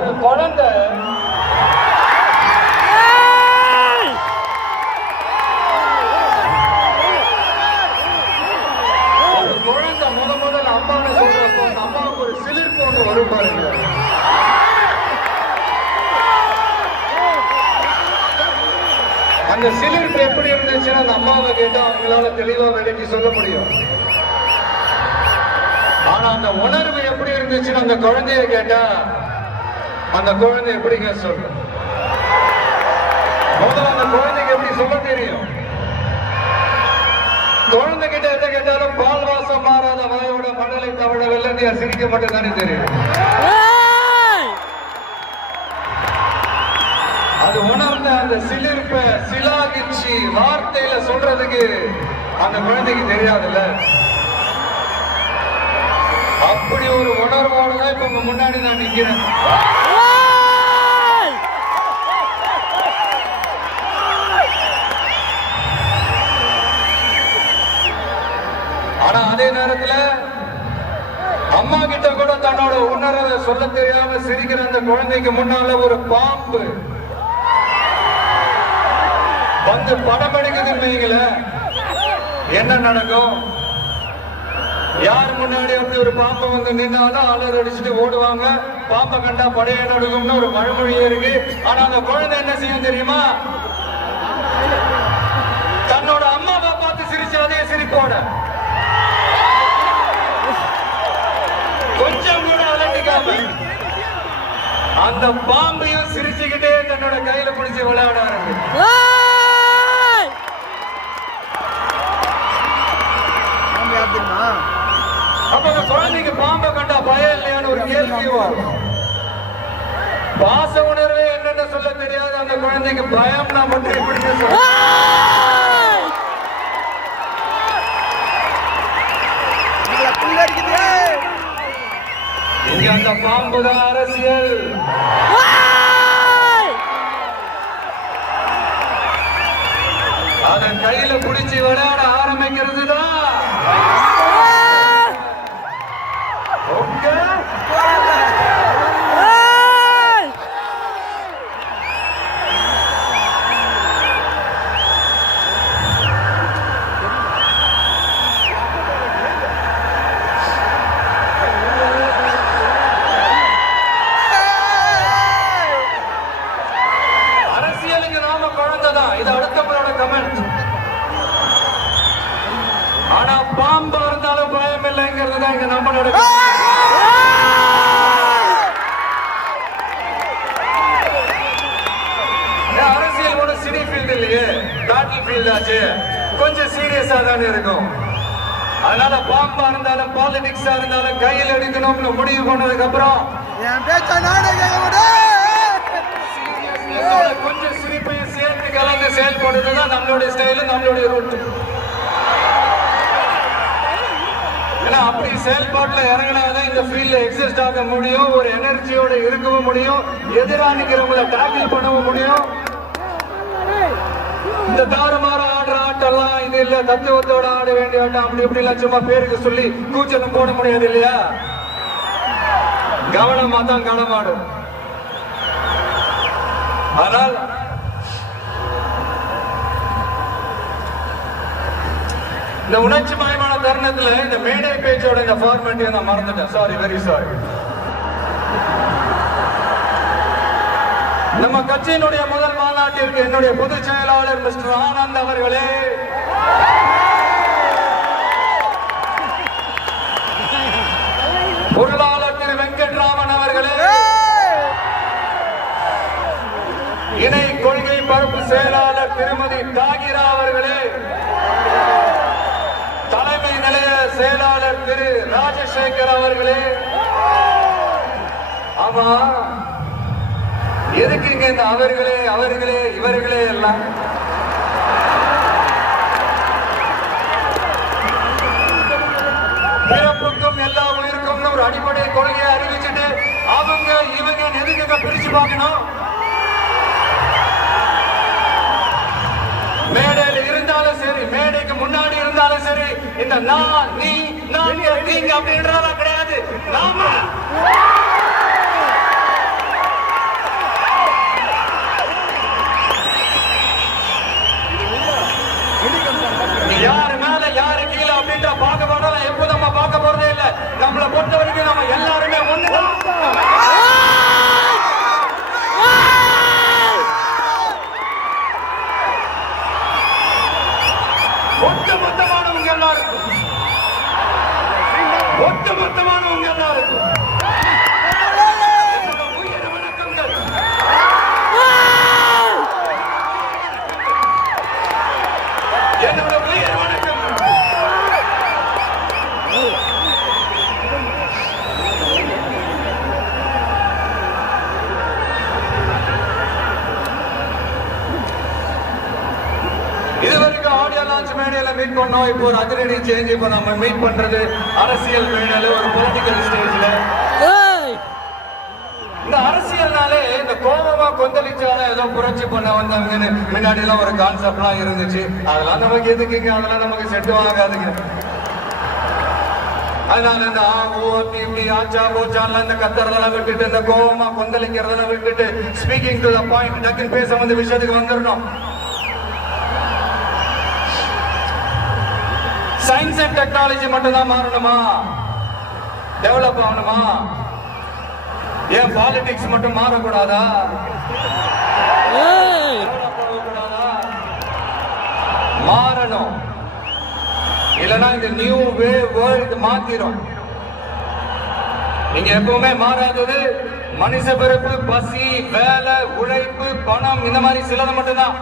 ஒரு குழந்தை முதல் அம்மாவை சொல்றப்போ அம்மாவுக்கு ஒரு சிலிர்ப்பு ஒன்று வரும் பாருங்க. அந்த சிலிர்ப்பு எப்படி இருந்துச்சுன்னா அந்த அம்மாவை கேட்டா அவங்களால தெளிவா விளக்கி சொல்ல முடியும். ஆனா அந்த உணர்வு எப்படி இருந்துச்சுன்னு அந்த குழந்தைய கேட்டா அந்த குழந்தை எப்படிங்க சொல்லும்? முதல்ல அந்த குழந்தைக்கு எப்படி சொல்ல தெரியும்? குழந்தை கிட்ட எதை கேட்டாலும் பால் வாசம் மாறாத வாயோட மணலை தவழ வெள்ளந்தியா சிரிக்க மட்டும் தானே தெரியும். அது உணர்ந்த அந்த சிலிர்ப்ப சிலாகிச்சு வார்த்தையில சொல்றதுக்கு அந்த குழந்தைக்கு தெரியாதுல்ல. அப்படி ஒரு உணர்வோட தான் இப்ப முன்னாடி நான் நிக்கிறேன். ஆனா அதே நேரத்துல அம்மா கிட்ட கூட தன்னோட உணர்வை சொல்ல தெரியாம சிரிக்கிற அந்த குழந்தைக்கு முன்னால ஒரு பாம்பு வந்து படம் எடுக்குதுன்னு வைங்கள, என்ன நடக்கும்? யார் முன்னாடி வந்து ஒரு பாம்பை வந்து நின்னாலும் அலர் அடிச்சுட்டு ஓடுவாங்க. பாம்பை கண்டா படைய நடுக்கும்னு ஒரு பழமொழியே இருக்கு. ஆனா அந்த குழந்தை என்ன செய்யும் தெரியுமா? தன்னோட அம்மாவை பார்த்து சிரிச்சு அதே சிரிப்போட கொஞ்சம் கூட அலட்டிக்காம அந்த பாம்பையும் சிரிச்சுக்கிட்டே தன்னோட கையில பிடிச்சு விளையாட ஆரம்பிச்சு. அப்ப அந்த குழந்தைக்கு பாம்பை கண்டா பயம் இல்லையான்னு ஒரு கேள்வி வரும். பாச உணர்வே என்னன்னு சொல்ல தெரியாது அந்த குழந்தைக்கு பயம்னா மட்டும் எப்படி சொல்ல? இங்க அந்த பாம்பு தான் அரசியல். அதன் கையில பிடிச்சி விளையாட ஆரம்பிக்கிறது தான் பாம்பா இருந்தாலும் பயம் இல்லைங்கிறது தான் இங்க நம்மளோட. அரசியல் ஒரு சினி ஃபீல்டு இல்லையே, பேட்டில் ஃபீல்ட் ஆச்சு, கொஞ்சம் சீரியஸா தான் இருக்கும். அதனால பாம்பா இருந்தாலும் பாலிடிக்ஸா இருந்தாலும் கையில் எடுக்கணும்னு முடிவு பண்ணதுக்கு அப்புறம் கொஞ்சம் சிரிப்பையும் சேர்த்து கலந்து செயல்படுறதுதான் நம்மளுடைய ஸ்டைலு, நம்மளுடைய ரூட். அப்படி செயல்பாட்டுல இறங்கினாதான் இந்த ஃபீல்ட்ல எக்ஸிஸ்ட் ஆக முடியும், ஒரு எனர்ஜியோட இருக்கவும் முடியும், எதிராக நிக்கிறவங்களை டாக்கிள் பண்ணவும் முடியும். இந்த தாறுமாற ஆடுற ஆட்டெல்லாம் இது இல்ல, தத்துவத்தோட ஆட வேண்டிய ஆட்டம். அப்படி இப்படி எல்லாம் சும்மா பேருக்கு சொல்லி கூச்சலும் போட முடியாது இல்லையா? கவனமா தான் களமாடும். ஆனால் இந்த உணர்ச்சி மயமான தருணத்துல இந்த மேடை பேச்சோட இந்த ஃபார்மேட்டையும் நான் மறந்துட்டேன். Sorry, very sorry. நம்ம கட்சியினுடைய முதல் மாநாட்டிற்கு என்னுடைய பொதுச் செயலாளர் மிஸ்டர் ஆனந்த் அவர்களே, பொருளாளர் திரு வெங்கட்ராமன் அவர்களே, இணை கொள்கை பரப்பு செயலாளர் திருமதி தாகிரா அவர்களே, தலைமை நிலைய செயலாளர் திரு ராஜசேகர் அவர்களே. ஆமா, எதுக்கு இங்க இந்த அவர்களே அவர்களே இவர்களே எல்லாம்? பிறப்புக்கும் எல்லா உயிருக்கும் ஒரு அடிப்படை கொள்கையை அறிவிச்சுட்டு அவங்க இவங்க எதுக்கு பிரிச்சு பார்க்கணும்? மேடையில் இருந்தாலும் சரி, மேடைக்கு முன்னாடி இருந்தாலும் சரி, இந்த நான் நீ நாங்க நீங்க அப்படின்றதெல்லாம் கிடையாது. நாம மேடையில மீட் பண்ணோம். இப்போ ஒரு அதிரடி சேஞ்ச். இப்போ நம்ம மீட் பண்றது அரசியல் மேடையில, ஒரு பொலிட்டிக்கல் ஸ்டேஜ்ல. இந்த அரசியல்னாலே இந்த கோபமா கொந்தளிச்சால ஏதோ புரட்சி பண்ண வந்தவங்கன்னு முன்னாடி எல்லாம் ஒரு கான்செப்ட் எல்லாம் இருந்துச்சு. அதெல்லாம் நமக்கு எதுக்குங்க, அதெல்லாம் நமக்கு செட்டு ஆகாதுங்க. அதனால இந்த அப்படி இப்படி ஆச்சா போச்சான்ல இந்த கத்துறதெல்லாம் விட்டுட்டு, இந்த கோபமா கொந்தளிக்கிறதெல்லாம் விட்டுட்டு, ஸ்பீக்கிங் டு த பாயிண்ட், டக்குன்னு பேச வந்து விஷயத்துக்கு வந்துடணும். சயின்ஸ் அண்ட் டெக்னாலஜி மட்டும் தான் மாறணுமா, டெவலப் ஆகணுமா? ஏன் பாலிடிக்ஸ் மட்டும் மாறக்கூடாதா? மாறணும். இல்லைன்னா இந்த நியூ வே வேர்ல்ட் மாத்திரும். நீங்க எப்பவுமே மாறாதது மனுஷ பிறப்பு, பசி, வேலை, உழைப்பு, பணம், இந்த மாதிரி சிலது மட்டும்தான்.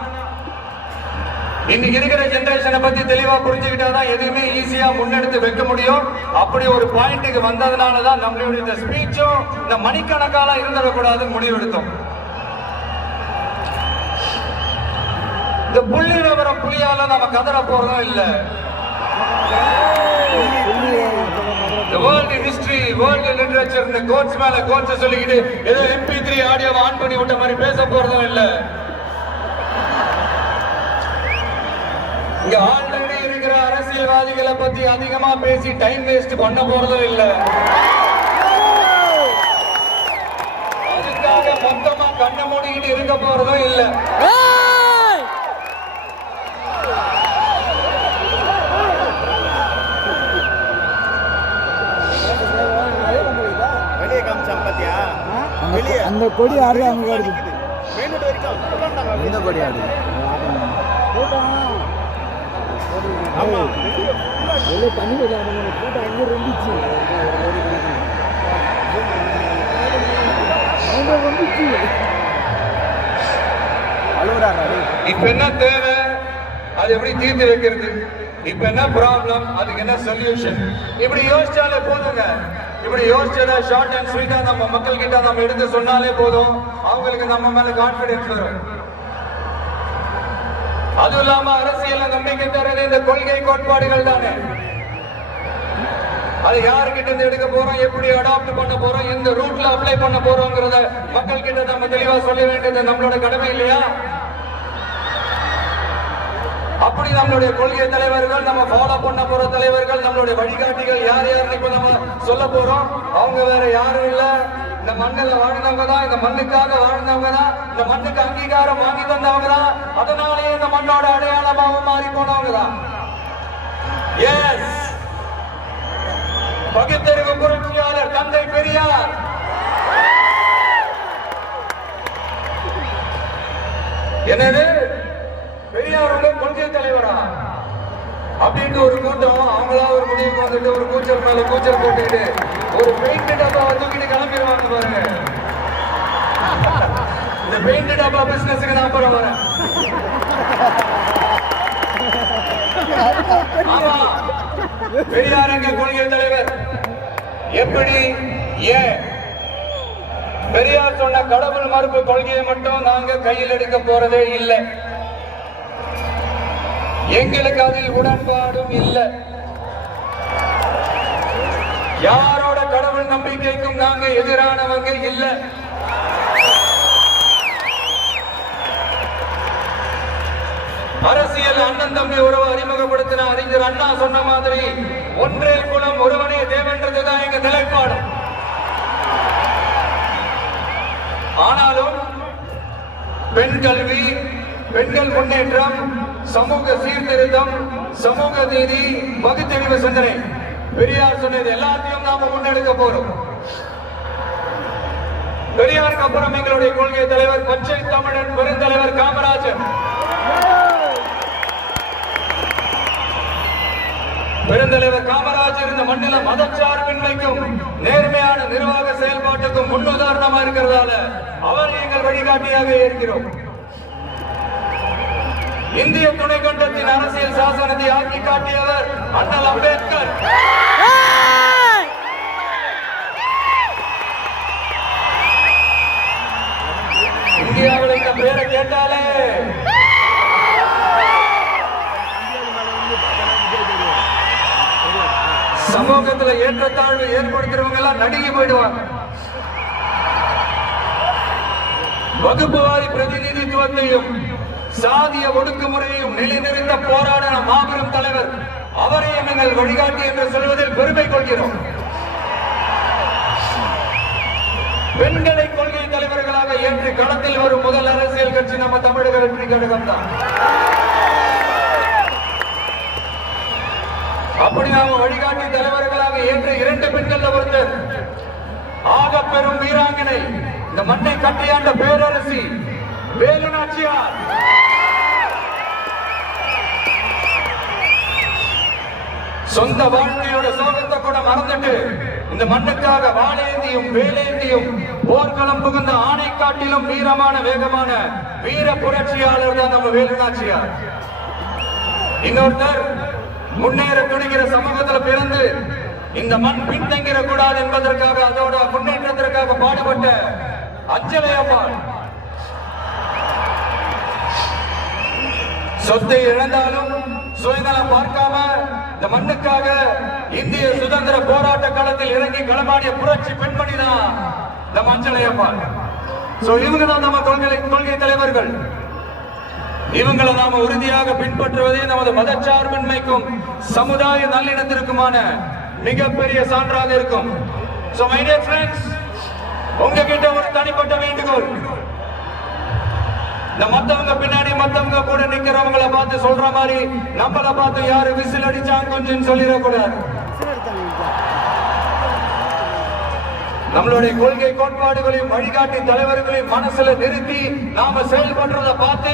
இன்னைக்கு இருக்கிற ஜெனரேஷனை பத்தி தெளிவா புரிஞ்சுக்கிட்டாதான் எதுவுமே ஈஸியா முன்னெடுத்து வைக்க முடியும். அப்படி ஒரு பாயிண்ட்டுக்கு வந்ததுனாலதான் நம்மளுடைய இந்த ஸ்பீச்சும் இந்த மணிக்கணக்கால இருந்துடக்கூடாதுன்னு முடிவெடுத்தோம். இந்த புள்ளி விவரம் புள்ளியால நம்ம கதற போறதும் இல்ல. வேர்ல்டு ஹிஸ்டரி, வேர்ல்டு லிட்டரேச்சர், இந்த கோட்ஸ் மேல கோட்ஸ் சொல்லிக்கிட்டு ஏதோ MP3 ஆடியோவை ஆன் பண்ணி விட்ட மாதிரி பேச போறதும் இல்ல. இங்க ஆல்ரெடி இருக்கிற அரசியல்வாதிகளை பத்தி அதிகமா பேசி டைம் வேஸ்ட் பண்ண போறதும் இல்ல. அதுக்காக மொத்தமா கண்ண மூடிக்கிட்டு இருக்க போறதும் இல்ல. அந்த கொடி ஆடு அங்க வருது. இந்த கொடி ஆடு தண்ணி கூட்டம் அங்கே வந்துச்சு. இப்ப என்ன தேவை, அது எப்படி தீர்த்து வைக்கிறது, இப்ப என்ன ப்ராப்ளம், அதுக்கு என்ன சொல்யூஷன், இப்படி யோசிச்சாலே போதுங்க. இப்படி யோசிச்சத ஷார்ட் அண்ட் ஸ்வீட்டா நம்ம மக்கள் கிட்ட நம்ம எடுத்து சொன்னாலே போதும். அவங்களுக்கு நம்ம மேல கான்பிடன்ஸ் வரும். அதுவும் இல்லாம அரசியல நம்பிக்கை தரது இந்த கொள்கை கோட்பாடுகள் தானே. அது யாருக்கிட்ட இருந்து எடுக்க போறோம், எப்படி அடாப்ட் பண்ண போறோம், எந்த ரூட்ல அப்ளை பண்ண போறோம்ங்கறத மக்கள் கிட்ட நம்ம தெளிவா சொல்ல வேண்டியது நம்மளோட கடமை இல்லையா? அப்படி நம்மளுடைய கொள்கை தலைவர்கள், நம்ம ஃபாலோ பண்ண போற தலைவர்கள், நம்மளுடைய வழிகாட்டிகள் யார் யாருன்னு இப்ப நம்ம சொல்ல போறோம். அவங்க வேற யாரும் இல்ல, இந்த மண்ணில் வாழ்ந்தவங்க தான், இந்த மண்ணுக்காக வாழ்ந்தவங்க தான், இந்த மண்ணுக்கு அங்கீகாரம் வாங்கி தந்தவங்க தான், அதனாலேயே இந்த மண்ணோட அடையாளமாக மாறி போனவங்க தான். எஸ், பகுத்தறிவு புரட்சியாளர் தந்தை பெரியார். என்னது பெரியார் உள்ள கொள்கை தலைவரா அப்படின்னு ஒரு கூட்டம் அவங்களா ஒரு முடிவுக்கு வந்துட்டு ஒரு கூச்சல் மேல கூச்சல் போட்டுக்கிட்டு ஒரு பெயிண்ட் டப்பாவை தூக்கிட்டு கிளம்பிடுவாங்க பாருங்க. இந்த பெயிண்ட் டப்பா பிசினஸ்க்கு நான் அப்புறம் வரேன். ஆமா, பெரியார் எங்க கொள்கை தலைவர். எப்படி, ஏன் பெரியார் சொன்ன கடவுள் மறுப்பு கொள்கையை மட்டும் நாங்க கையில் எடுக்க போறதே இல்லை. எங்களுக்கு அதில் உடன்பாடும் இல்லை. யாரோட கடவுள் நம்பிக்கைக்கும் நாங்க எதிரானவங்க இல்லை. அரசியல் அண்ணன் தம்பி உறவு அறிமுகப்படுத்தின அறிஞர் அண்ணா சொன்ன மாதிரி ஒன்றே குலம் ஒருவனே தேவன்றதுதான் எங்க நிலைப்பாடு. ஆனாலும் பெண் கல்வி, பெண்கள் முன்னேற்றம், சமூக சீர்திருத்தம், சமூக நீதி, பகுத்தறிவு சிந்தனை, பெரியார் சொன்னது எல்லாத்தையும் நாம முன்னெடுக்க போறோம். பெரியாருக்கு அப்புறம் எங்களுடைய கொள்கை தலைவர் பச்சை தமிழன் பெருந்தலைவர் காமராஜர். பெருந்தலைவர் காமராஜர் இந்த மண்ணில மதச்சார்பின்மைக்கும் நேர்மையான நிர்வாக செயல்பாட்டுக்கும் முன்னுதாரணமா இருக்கிறதால அவர் எங்கள் வழிகாட்டியாக இருக்கிறோம். இந்திய துணைக்கண்டத்தின் அரசியல் சாசனத்தை ஆக்கி காட்டியவர் அண்ணல் அம்பேத்கர். இந்தியாவில் இந்த பேரை கேட்டாலே சமூகத்துல ஏற்றத்தாழ்வு ஏற்படுத்துறவங்க எல்லாம் நடுங்கி போயிடுவாங்க. வகுப்புவாரி பிரதிநிதித்துவத்தையும் சாதிய ஒடுக்குமுறையையும் நிலைநிறுத்த போராடின மாபெரும் தலைவர், அவரையும் நீங்கள் வழிகாட்டி என்று சொல்வதில் பெருமை கொள்கிறோம். பெண்களை கொள்கை தலைவர்களாக ஏற்று களத்தில் வரும் முதல் அரசியல் கட்சி நம்ம தமிழக வெற்றி கழகம் தான். அப்படி நாம வழிகாட்டி தலைவர்களாக ஏற்று 2 பெண்கள் ஒருத்தர், ஆக பெரும் வீராங்கனை, இந்த மண்ணை கட்டியாண்ட பேரரசி வேலு நாச்சியார். சொந்த வாழ்க்கையோட சோகத்தை கூட மறந்துட்டு இந்த மண்ணுக்காக வாழேந்தியும் வேலேந்தியும் போர்க்களம் புகுந்த ஆணை காட்டிலும் வீரமான வேகமான வீர புரட்சியாளர் தான் நம்ம வேலு நாச்சியார். இன்னொருத்தர் முன்னேற துணிகிற சமூகத்தில் பிறந்து இந்த மண் பின்தங்கிட கூடாது என்பதற்காக அதோட முன்னேற்றத்திற்காக பாடுபட்ட அஞ்சலை அம்மாள். சொத்தை இழந்தாலும் சுயநலம் பார்க்காம இந்த மண்ணுக்காக இந்திய சுதந்திர போராட்ட களத்தில் இறங்கி களமாடிய புரட்சி பெண்மணி தான் நம்ம அஞ்சலை அம்மாள். இவங்க தான் நம்ம கொள்கை தலைவர்கள். இவங்களை நாம உறுதியாக பின்பற்றுவதே நமது மதச்சார்பின்மைக்கும் சமுதாய நல்லிணத்திற்குமான மிகப்பெரிய சான்றாக இருக்கும். My dear friends, உங்ககிட்ட ஒரு தனிப்பட்ட வேண்டுகோள். இந்த மத்தவங்க பின்னாடி மத்தவங்க கூட நிக்கிறவங்களை பார்த்து சொல்ற மாதிரி நம்மள பார்த்து யாரு விசில் அடிச்சாங்க கொஞ்சம் சொல்லிடக்கூடாது. நம்மளுடைய கொள்கை கோட்பாடுகளையும் வழிகாட்டி தலைவர்களையும் மனசுல நிறுத்தி நாம செயல்படுறத பார்த்து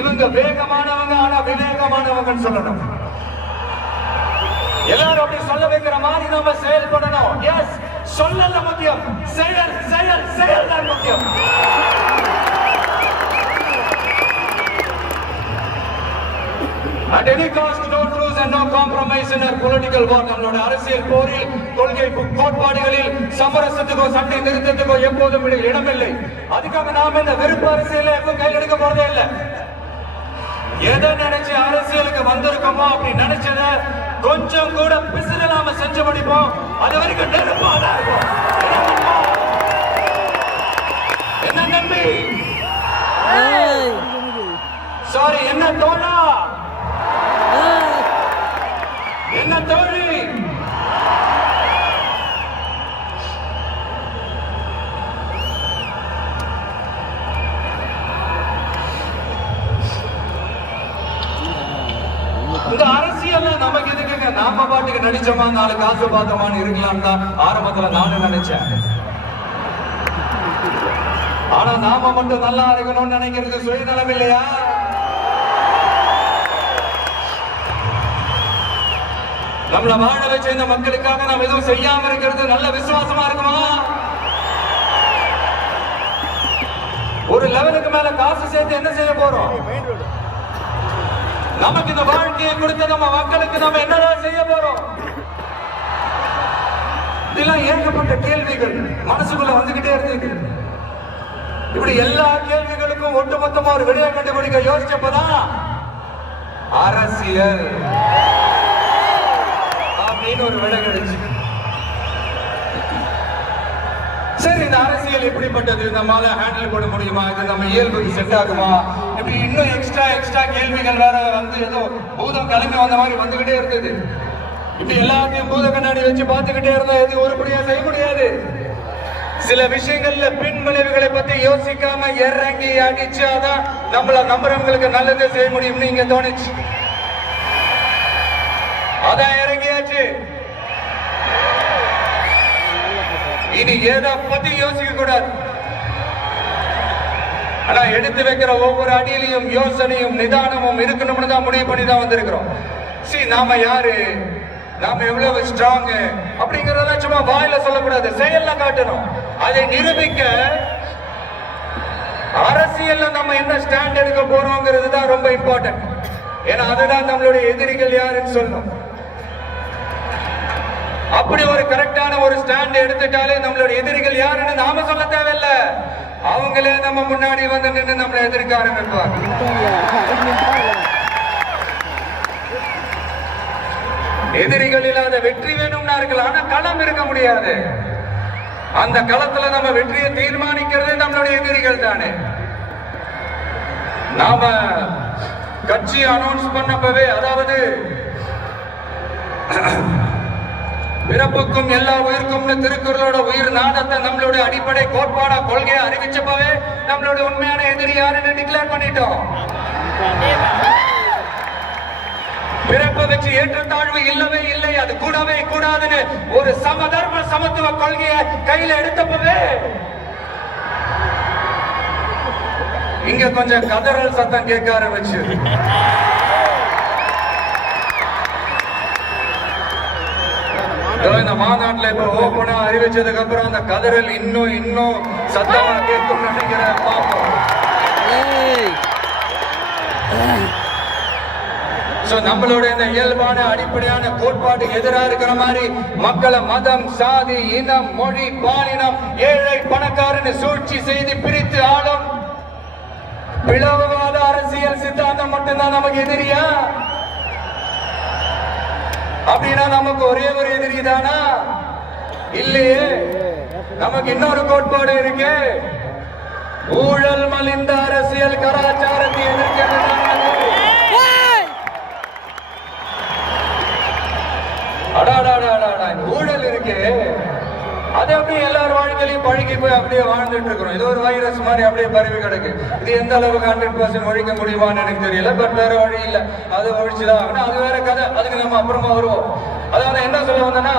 இவங்க வேகமானவங்க ஆனா விவேகமானவங்க சொல்லணும். எல்லாரும் அப்படி சொல்ல வைக்கிற மாதிரி நாம செயல்படணும். எஸ், சொல்லல முக்கியம், செயல் செயல் செயல் தான் முக்கியம். At any cost, no truce and no compromise in our political war. நம்மளோட அரசியல் போரில் கொள்கை கோட்பாடுகளில் சமரசத்துக்கோ சண்டை நிறுத்தத்துக்கோ எப்போதும் இடமில்லை. அதுக்காக நாம இந்த வெறுப்பு அரசியலை எப்பவும் கையில் எடுக்க போறதே இல்லை. எதை நினைச்சு அரசியலுக்கு வந்திருக்கோமோ அப்படி நினைச்சத கொஞ்சம் கூட பிசுறு நாம செஞ்சு முடிப்போம். அது வரைக்கும் நெருப்பாதான் இருக்கும். என்ன நம்பி சாரி என்ன தோழா என்ன தோழி, இந்த அரசியல் நமக்கு எதுக்குங்க? நாம பாட்டுக்கு நடிச்சோமா 4 காசு பார்த்தோமான்னு இருக்கலாம் தான் ஆரம்பத்துல நானும் நினைச்சேன். ஆனா நாம மட்டும் நல்லா இருக்கணும்னு நினைக்கிறது சுயநலம் இல்லையா? நம்மள வாழ வச்ச இந்த மக்களுக்காக நாம் எதுவும் செய்யாம இருக்கிறது நல்ல விசுவாசமா இருக்குமா? ஒரு லெவலுக்கு மேல காசு சேர்த்து என்ன செய்ய போறோம்? நமக்கு இந்த வாழ்க்கையை கொடுத்த நம்ம மக்களுக்கு நம்ம என்னதான் செய்ய போறோம்? இதெல்லாம் ஏகப்பட்ட கேள்விகள் மனசுக்குள்ள வந்துகிட்டே இருக்கு. இப்படி எல்லா கேள்விகளுக்கும் ஒட்டுமொத்தமா ஒரு விடையை கண்டுபிடிக்க யோசிச்சப்பதான் அரசியல் ஒரு விடை கிடைச்சு. சரி, இந்த அரசியல் எப்படிப்பட்டது? நம்மளால ஹேண்டில் பண்ண முடியுமா? இது நம்ம இயல்புக்கு செட் ஆகுமா? இப்படி இன்னும் எக்ஸ்ட்ரா கேள்விகள் வேற வந்து ஏதோ பூதம் கிளம்பி வந்த மாதிரி வந்துகிட்டே இருந்தது. இப்படி எல்லாத்தையும் பூத கண்ணாடி வச்சு பார்த்துக்கிட்டே இருந்தா எது ஒருபடியா செய்ய முடியாது. சில விஷயங்கள்ல பின் விளைவுகளை பத்தி யோசிக்காம இறங்கி அடிச்சாதான் நம்மள நம்புறவங்களுக்கு நல்லதே செய்ய முடியும்னு இங்க தோணுச்சு. அதான் இறங்கியாச்சு. இனி எதை பத்தி யோசிக்க கூடாது. ஆனா எடுத்து வைக்கிற ஒவ்வொரு அடியிலையும் யோசனையும் நிதானமும் இருக்கணும்னு தான் முடிவு பண்ணி தான் வந்திருக்கிறோம். நாம யாரு, நாம எவ்வளவு ஸ்ட்ராங் அப்படிங்கறதெல்லாம் சும்மா வாயில சொல்லக்கூடாது, செயல்ல காட்டணும். அதை நிரூபிக்க அரசியல்ல நம்ம என்ன ஸ்டாண்ட் எடுக்க போறோங்கிறது தான் ரொம்ப இம்பார்ட்டன்ட். ஏன்னா அதுதான் நம்மளுடைய எதிரிகள் யாருன்னு சொல்லணும். அப்படி ஒரு கரெக்டான ஒரு ஸ்டாண்ட் எடுத்துட்டாலே நம்மளுடைய எதிரிகள் யாருன்னு நாம சொல்ல தேவையில்ல, அவங்களே நம்ம முன்னாடி வந்து நின்று நம்மளை எதிர்க்க ஆரம்பிப்பாங்க. எதிரிகள் இல்லாத வெற்றி வேணும்னா இருக்கலாம், ஆனா களம் இருக்க முடியாது. அந்த களத்துல நம்ம வெற்றியை தீர்மானிக்கிறது நம்மளுடைய எதிரிகள் தானே. நாம கட்சி அனௌன்ஸ் பண்ணப்பவே, அதாவது பிறப்புக்கும் எல்லா உயிருக்கும் திருக்குறளோட உயிர் நாதத்தை நம்மளுடைய அடிப்படை கோட்பாடா கொள்கையை அறிவிச்சப்பவே நம்மளுடைய உண்மையான எதிரி யாருன்னு டிக்ளேர் பண்ணிட்டோம். பிறப்பை வச்சு ஏற்றத்தாழ்வு இல்லவே இல்லை, அது கூடவே கூடாதுன்னு ஒரு சமதர்ம சமத்துவ கொள்கையை கையில எடுத்தப்பவே இங்க கொஞ்சம் கதறல் சத்தம் கேட்க ஆரம்பிச்சு. இந்த மாநாட்டில் இப்ப ஓப்பனா அறிவிச்சதுக்கு அப்புறம் அந்த கதறல் இன்னும் சத்தமா கேட்கும் நினைக்கிற பார்ப்போம். நம்மளோட இந்த இயல்பான அடிப்படையான கோட்பாடு எதிராக இருக்கிற மாதிரி மக்களை மதம், சாதி, இனம், மொழி, பாலினம், ஏழை பணக்காரன்னு சூழ்ச்சி செய்து பிரித்து ஆளும் பிளவுவாத அரசியல் சித்தாந்தம் மட்டும்தான் நமக்கு எதிரியா? அப்படின்னா நமக்கு ஒரே ஒரு எதிரி தானா? இல்லையே. நமக்கு இன்னொரு கோட்பாடு இருக்கு. ஊழல் மலிந்த அரசியல் கலாச்சாரத்தை எதிர்க்கிறது. ஊழல் இருக்கு, அது அப்படியே எல்லாரும் வாழ்க்கையிலையும் பழகி போய் அப்படியே வாழ்ந்துட்டு இருக்கிறோம். இது ஒரு வைரஸ் மாதிரி அப்படியே பரவி கிடக்கு. இது எந்த அளவுக்கு 100% ஒழிக்க முடியுமான்னு எனக்கு தெரியல. பட் வேற வழி இல்லை, அது ஒழிச்சுதான் ஆகணும். அது வேற கதை, அதுக்கு நம்ம அப்புறமா வருவோம். அதாவது என்ன சொல்ல வந்தோம்னா,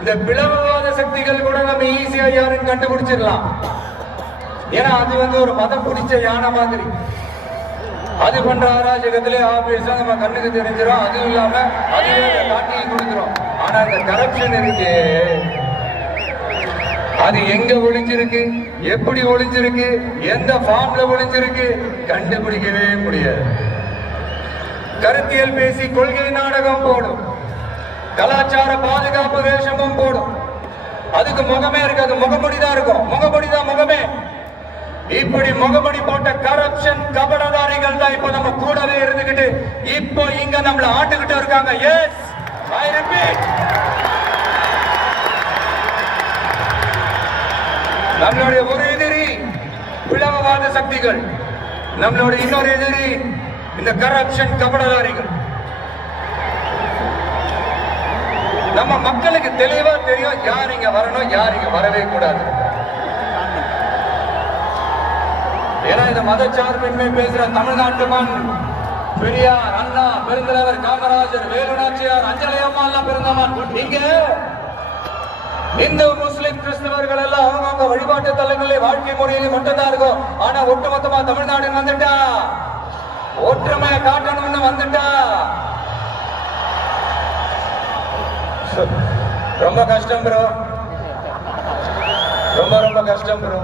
இந்த பிளவுவாத சக்திகள் கூட நம்ம ஈஸியா யாருன்னு கண்டுபிடிச்சிடலாம். ஏன்னா அது ஒரு மதம் பிடிச்ச யானை மாதிரி. அது பண்ற அராஜகத்திலே ஆபீஸா நம்ம கண்ணுக்கு தெரிஞ்சிடும். அதுவும் இல்லாம அதுவே காட்டியை கொடுக்கிறோம். ஆனா இந்த கரப்ஷன் இருக்கு, அது எங்க ஒளிஞ்சிருக்கு, எப்படி ஒளிஞ்சிருக்கு, எந்த ஃபார்ம்ல ஒளிஞ்சிருக்கு கண்டுபிடிக்கவே முடியாது. கருத்தியல் பேசி கொள்கை நாடகம் போடும், கலாச்சார பாதுகாப்பு வேஷமும் போடும். அதுக்கு முகமே இருக்காது, முகமொழிதான் இருக்கும். முகமொழிதான் முகமே. இப்படி முகமடி போட்ட கரப்ஷன் கபடதாரிகள் தான் இப்ப நம்ம கூடவே இருந்துகிட்டு இப்போ இங்க நம்மள ஆட்டுக்கிட்டு இருக்காங்க. எஸ், ஐ ரிப்பீட், நம்மளுடைய ஒரு எதிரி பிளவுவாத சக்திகள், நம்மளுடைய இன்னொரு எதிரி இந்த கரப்ஷன் கபடதாரிகள். நம்ம மக்களுக்கு தெளிவா தெரியும் யார் இங்க வரணும், யார் இங்க வரவே கூடாது. ஏன்னா இந்த மதச்சார்பின்மை பேசுற தமிழ்நாட்டு மண், பெரியார், அண்ணா, பெருந்தலைவர் காமராஜர், வேலு நாச்சியார், அஞ்சலி அம்மா எல்லாம் பிறந்த மண். இங்க இந்து, முஸ்லிம், கிறிஸ்தவர்கள் எல்லாம் அவங்க வழிபாட்டு தலங்களிலே வாழ்க்கை முறையிலே மட்டும்தான் இருக்கும். ஆனா ஒட்டுமொத்தமா தமிழ்நாடு வந்துட்டா, ஒற்றுமையை காட்டணும்னு வந்துட்டா ரொம்ப கஷ்டம் ப்ரோ, ரொம்ப கஷ்டம் ப்ரோ.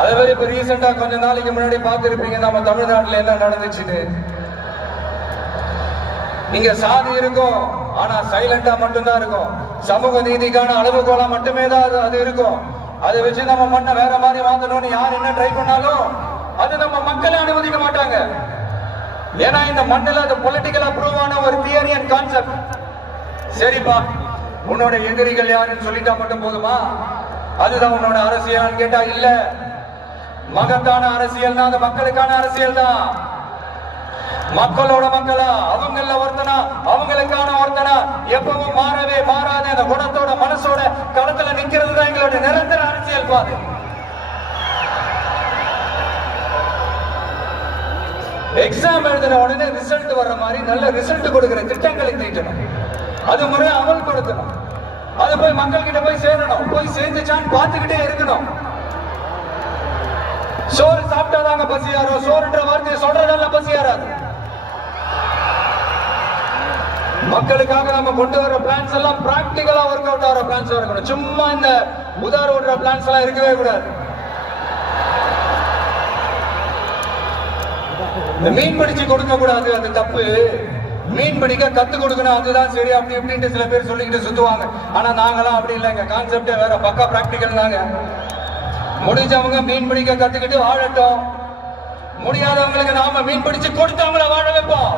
அதே மாதிரி இப்ப ரீசெண்டா கொஞ்ச நாளைக்கு முன்னாடி பார்த்திருப்பீங்க நம்ம தமிழ்நாட்டுல என்ன நடந்துச்சுன்னு. இங்க சாதி இருக்கும், ஆனா சைலண்டா மட்டும்தான் இருக்கும். சமூக நீதிக்கான அளவுகோலா மட்டுமே தான் அது இருக்கும். அதை வச்சு நம்ம மண்ணை வேற மாதிரி மாத்தணும்னு யார் என்ன ட்ரை பண்ணாலும் அது நம்ம மக்களை அனுமதிக்க மாட்டாங்க. ஏன்னா இந்த மண்ணில் அது பொலிட்டிக்கலா ப்ரூவ் ஆன ஒரு தியரி அண்ட் கான்செப்ட். சரிப்பா, உன்னோட எதிரிகள் யாருன்னு சொல்லிட்டா மட்டும் போதுமா? அதுதான் உன்னோட அரசியல் கேட்டா இல்ல. மகத்தான அரசியல் தான், அது மக்களுக்கான அரசியல் தான். மக்களோட மக்களா, அவங்கள ஒருத்தனா, அவங்களுக்கான ஒருத்தனா, எப்பவும் மாறவே மாறாத அந்த குணத்தோட மனசோட களத்துல நிக்கிறது தான் எங்களோட நிரந்தர அரசியல் பாதை. எக்ஸாம் எழுதின உடனே ரிசல்ட் வர்ற மாதிரி நல்ல ரிசல்ட் கொடுக்கிற திட்டங்களை தீட்டணும், அது முறையை அமல்படுத்தணும், அது போய் மக்கள் கிட்ட போய் சேரணும். போய் சேர்ந்துச்சான்னு பார்த்துக்கிட்டே இருக்கணும். சோறு சாப்பிட்டாதாங்க பசியாரோ, சோறுன்ற வார்த்தையை சொல்றதால பசியாராது. மக்களுக்காக நம்ம கொண்டு வர பிளான்ஸ் எல்லாம் பிராக்டிகலா ஒர்க் அவுட் ஆகிற பிளான்ஸ் இருக்கணும். சும்மா இந்த உதார விடுற பிளான்ஸ் எல்லாம் இருக்கவே கூடாது. இந்த மீன் பிடிச்சு கொடுக்க கூடாது, அது தப்பு. மீன் பிடிக்க கத்து கொடுக்கணும், அதுதான் சரி. அப்படி இப்படின்ட்டு சில பேர் சொல்லிக்கிட்டு சுத்துவாங்க. ஆனா நாங்களாம் அப்படி இல்லை, எங்க கான்செப்டே வேற, பக்கா பிராக்டிகல் தாங்க. முடிஞ்சவங்க மீன் பிடிக்க கத்துக்கிட்டு வாழட்டும், முடியாதவங்களுக்கு நாம மீன் பிடிச்சு கொடுத்து அவங்கள வாழ வைப்போம்.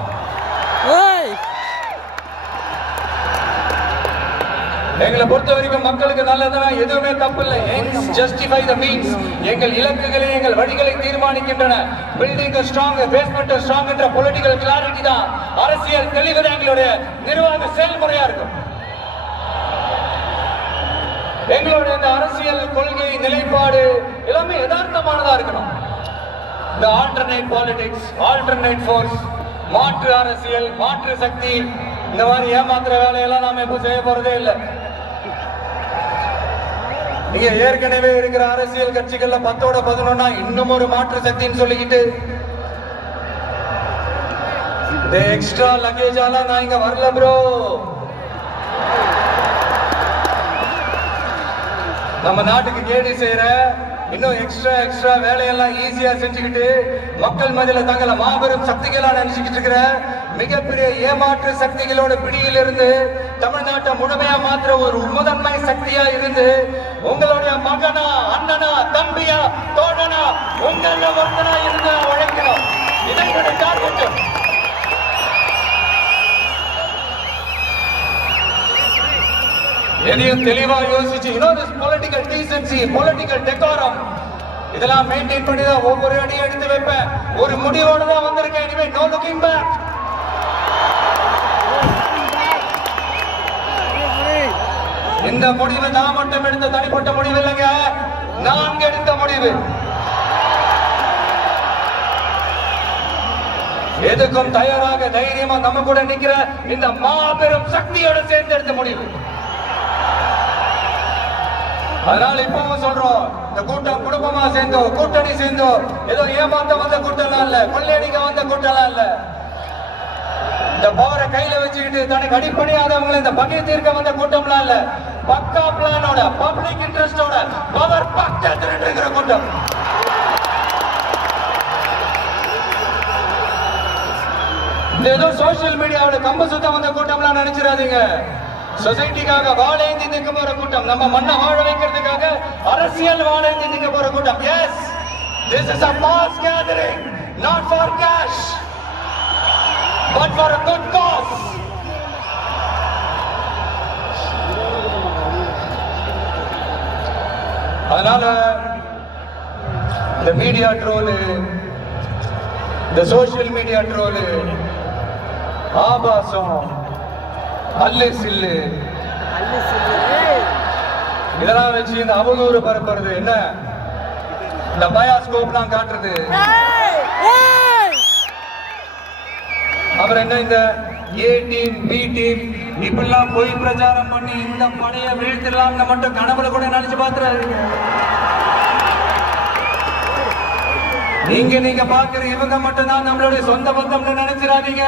எங்களை பொறுத்த வரைக்கும் மக்களுக்கு நல்லதுன்னா எதுவுமே தப்பு இல்லை. ends justify the means. எங்கள் இலக்குகளை எங்கள் வழிகளை தீர்மானிக்கின்றன. பில்டிங் ஸ்ட்ராங் பேஸ்மெண்ட் ஸ்ட்ராங் என்ற பொலிட்டிக்கல் கிளாரிட்டி தான் அரசியல் தெளிவு தான் எங்களுடைய நிர்வாக செயல்முறையா இருக்கும். எங்களுடைய இந்த அரசியல் கொள்கை நிலைப்பாடு எல்லாமே யதார்த்தமானதா இருக்கணும். இந்த ஆல்டர்னேட் பாலிடிக்ஸ், ஆல்டர்னேட் ஃபோர்ஸ், மாற்று அரசியல், மாற்று சக்தி, இந்த மாதிரி ஏமாத்துற வேலையெல்லாம் நாம இப்ப செய்ய போறதே இல்லை. நீங்க ஏற்கனவே இருக்கிற அரசியல் கட்சிகள்ல 10ஓட 11 இன்னும் ஒரு மாற்று சக்தின்னு சொல்லிக்கிட்டு இந்த எக்ஸ்ட்ரா லக்கேஜ் எல்லாம் நான் இங்க வரல ப்ரோ. நம்ம நாட்டுக்கு கேடி செய்யற இன்னும் எக்ஸ்ட்ரா வேலையெல்லாம் ஈஸியா செஞ்சுக்கிட்டு மக்கள் மத்தியில தங்களை மாபெரும் சக்திகளா நினைச்சுக்கிட்டு இருக்கிற மிகப்பெரிய ஏமாற்று சக்திகளோட பிடியில் இருந்து தமிழ்நாட்டை முழுமையா மாற்ற ஒரு முதன்மை சக்தியா இருந்து உங்களுடைய மகனா, அண்ணனா, தம்பியா, தோழனா, உங்கள ஒருத்தனா இருந்து உழைக்கணும். இதனுடைய டார்கெட். எதையும் தெளிவா யோசிச்சு பொலிட்டிக்கல் டீசன்சி, பொலிட்டிக்கல் டெக்காரம் இதெல்லாம் மெயின்டைன் பண்ணி தான் ஒவ்வொரு அடியும் எடுத்து வைப்பேன். ஒரு முடிவோட தான் வந்திருக்கேன். இனிமே நோ லுக்கிங் பேக். இந்த முடிவு நான் மட்டும் எடுத்த தனிப்பட்ட முடிவு இல்லைங்க, நான் எடுத்த முடிவு. எதுக்கும் தயாராக தைரியமா நம்ம கூட நிக்கிற இந்த மாபெரும் சக்தியோட சேர்ந்து எடுத்த முடிவு. அதனால இப்பவும் சொல்றோம், இந்த கூட்டம் குடும்பமா சேர்ந்தோ, கூட்டணி சேர்ந்தோ, ஏதோ ஏமாத்த வந்த கூட்டம்லாம் இல்ல, கொள்ளையடிக்க வந்த கூட்டம்லாம் இல்ல. இந்த பவரை கையில வச்சுக்கிட்டு தனக்கு அடிப்படையாதவங்களை இந்த பகை தீர்க்க வந்த கூட்டம்லாம் இல்ல. பக்கா பிளானோட, பப்ளிக் இன்ட்ரெஸ்டோட பவர் பக்கத்துல இருக்கிற கூட்டம். இந்த ஏதோ சோசியல் மீடியாவோட கம்ப சுத்தம் வந்த கூட்டம்லாம் நினைச்சிடாதீங்க. சொசைட்டிக்காக வாழேந்தி நிற்க போற கூட்டம், நம்ம மண்ணை வாழ வைக்கிறதுக்காக அரசியல் வாழேந்தி நிற்க போற கூட்டம். Yes, this is a mass gathering, not for cash, but for a good cause. அதனால இந்த மீடியா ட்ரோலு, இந்த சோசியல் மீடியா ட்ரோலு, ஆபாசம், அல்லு சில்லு இதெல்லாம் வச்சு இந்த அவதூறு பரப்புறது என்ன, இந்த பயாஸ்கோப்லாம் காட்டுறது, அப்புறம் என்ன இந்த ஏ டீம் பி டீம் இப்பெல்லாம் போய் பிரச்சாரம் பண்ணி இந்த படைய வீழ்த்திடலாம்னு மட்டும் கனவுல கூட நினைச்சு பாத்துறாதீங்க. நீங்க பாக்குற இவங்க மட்டும் தான் நம்மளுடைய சொந்த பந்தம்னு நினைச்சிடாதீங்க.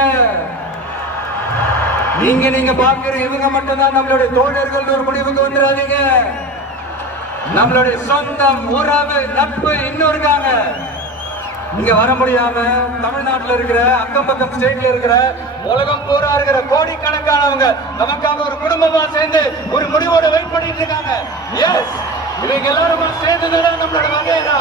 நீங்க பாக்குற இவங்க மட்டும் தான் நம்மளுடைய தோழர்கள் ஒரு முடிவுக்கு வந்துடாதீங்க. நம்மளுடைய சொந்தம், உறவு, நட்பு இன்னும் இருக்காங்க. இங்க வர முடியாம தமிழ்நாட்டில் இருக்கிற, அக்கம் பக்கம் ஸ்டேட்ல இருக்கிற, உலகம் பூரா இருக்கிற கோடிக்கணக்கானவங்க நமக்காக ஒரு குடும்பமா சேர்ந்து ஒரு முடிவோட வெயிட் பண்ணிட்டு இருக்காங்க. எஸ், இவங்க எல்லாருமா சேர்ந்துதான் நம்மளோட வகையரா.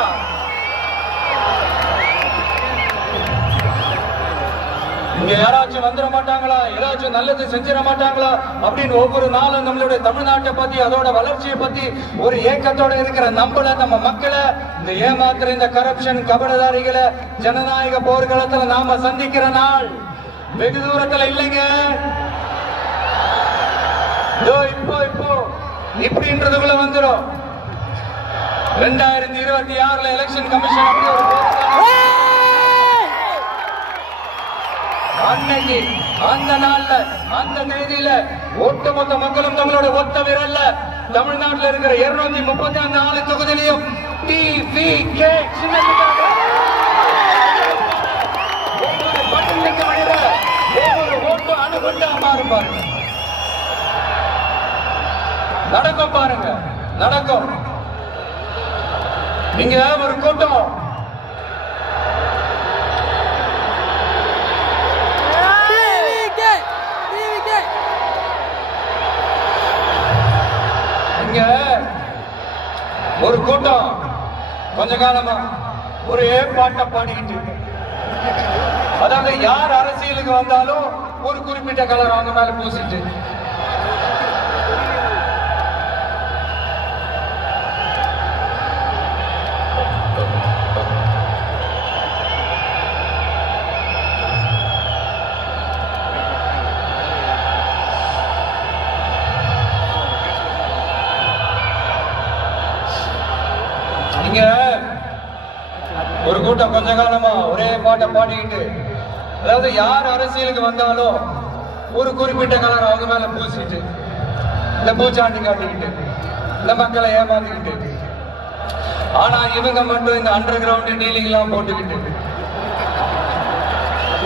இங்க யாராச்சும் வந்துட மாட்டாங்களா, ஏதாச்சும் நல்லது செஞ்சிட மாட்டாங்களா அப்படின்னு ஒவ்வொரு நாளும் நம்மளுடைய தமிழ்நாட்டை பத்தி, அதோட வளர்ச்சியை பத்தி ஒரு ஏக்கத்தோட இருக்கிற நம்மள, நம்ம மக்களை இந்த ஏமாத்துற இந்த கரப்ஷன் கபடதாரிகளை ஜனநாயக போர்க்களத்துல நாம சந்திக்கிற நாள் வெகு தூரத்துல இல்லைங்க. இப்போ இப்படின்றதுக்குள்ள வந்துடும். 2026 எலெக்ஷன் கமிஷன் அப்படி ஒரு அன்னைக்கு, அந்த நாள்ல, அந்த தேதியில ஒட்டுமொத்த மக்களும் தங்களோட ஒத்த விரல்ல தமிழ்நாட்டில் இருக்கிற 234 தொகுதியிலையும் TVK சின்னத்துக்காக ஒவ்வொரு பட்டனுக்கு மனித ஒவ்வொரு ஓட்டு அணுகுண்டா மாறும் பாருங்க. நடக்கும் பாருங்க, நடக்கும். இங்க ஒரு கூட்டம் ஒரு கூட்டம் கொஞ்ச காலமா ஒரே பாட்டை பாடிக்கிட்டு, அதாவது யார் அரசியலுக்கு வந்தாலும் ஒரு குறிப்பிட்ட கலர் அவங்க மேல பூசிட்டு இங்க ஒரு கூட்டம் கொஞ்ச காலமா ஒரே பாட்டை பாடிக்கிட்டு, அதாவது யார் அரசியலுக்கு வந்தாலும் ஒரு குறிப்பிட்ட கலர் அவங்க மேல பூசிட்டு இந்த பூச்சாண்டி காட்டிக்கிட்டு இந்த மக்களை ஏமாத்திக்கிட்டு, ஆனா இவங்க மட்டும் இந்த அண்டர் கிரவுண்ட் டீலிங் எல்லாம் போட்டுக்கிட்டு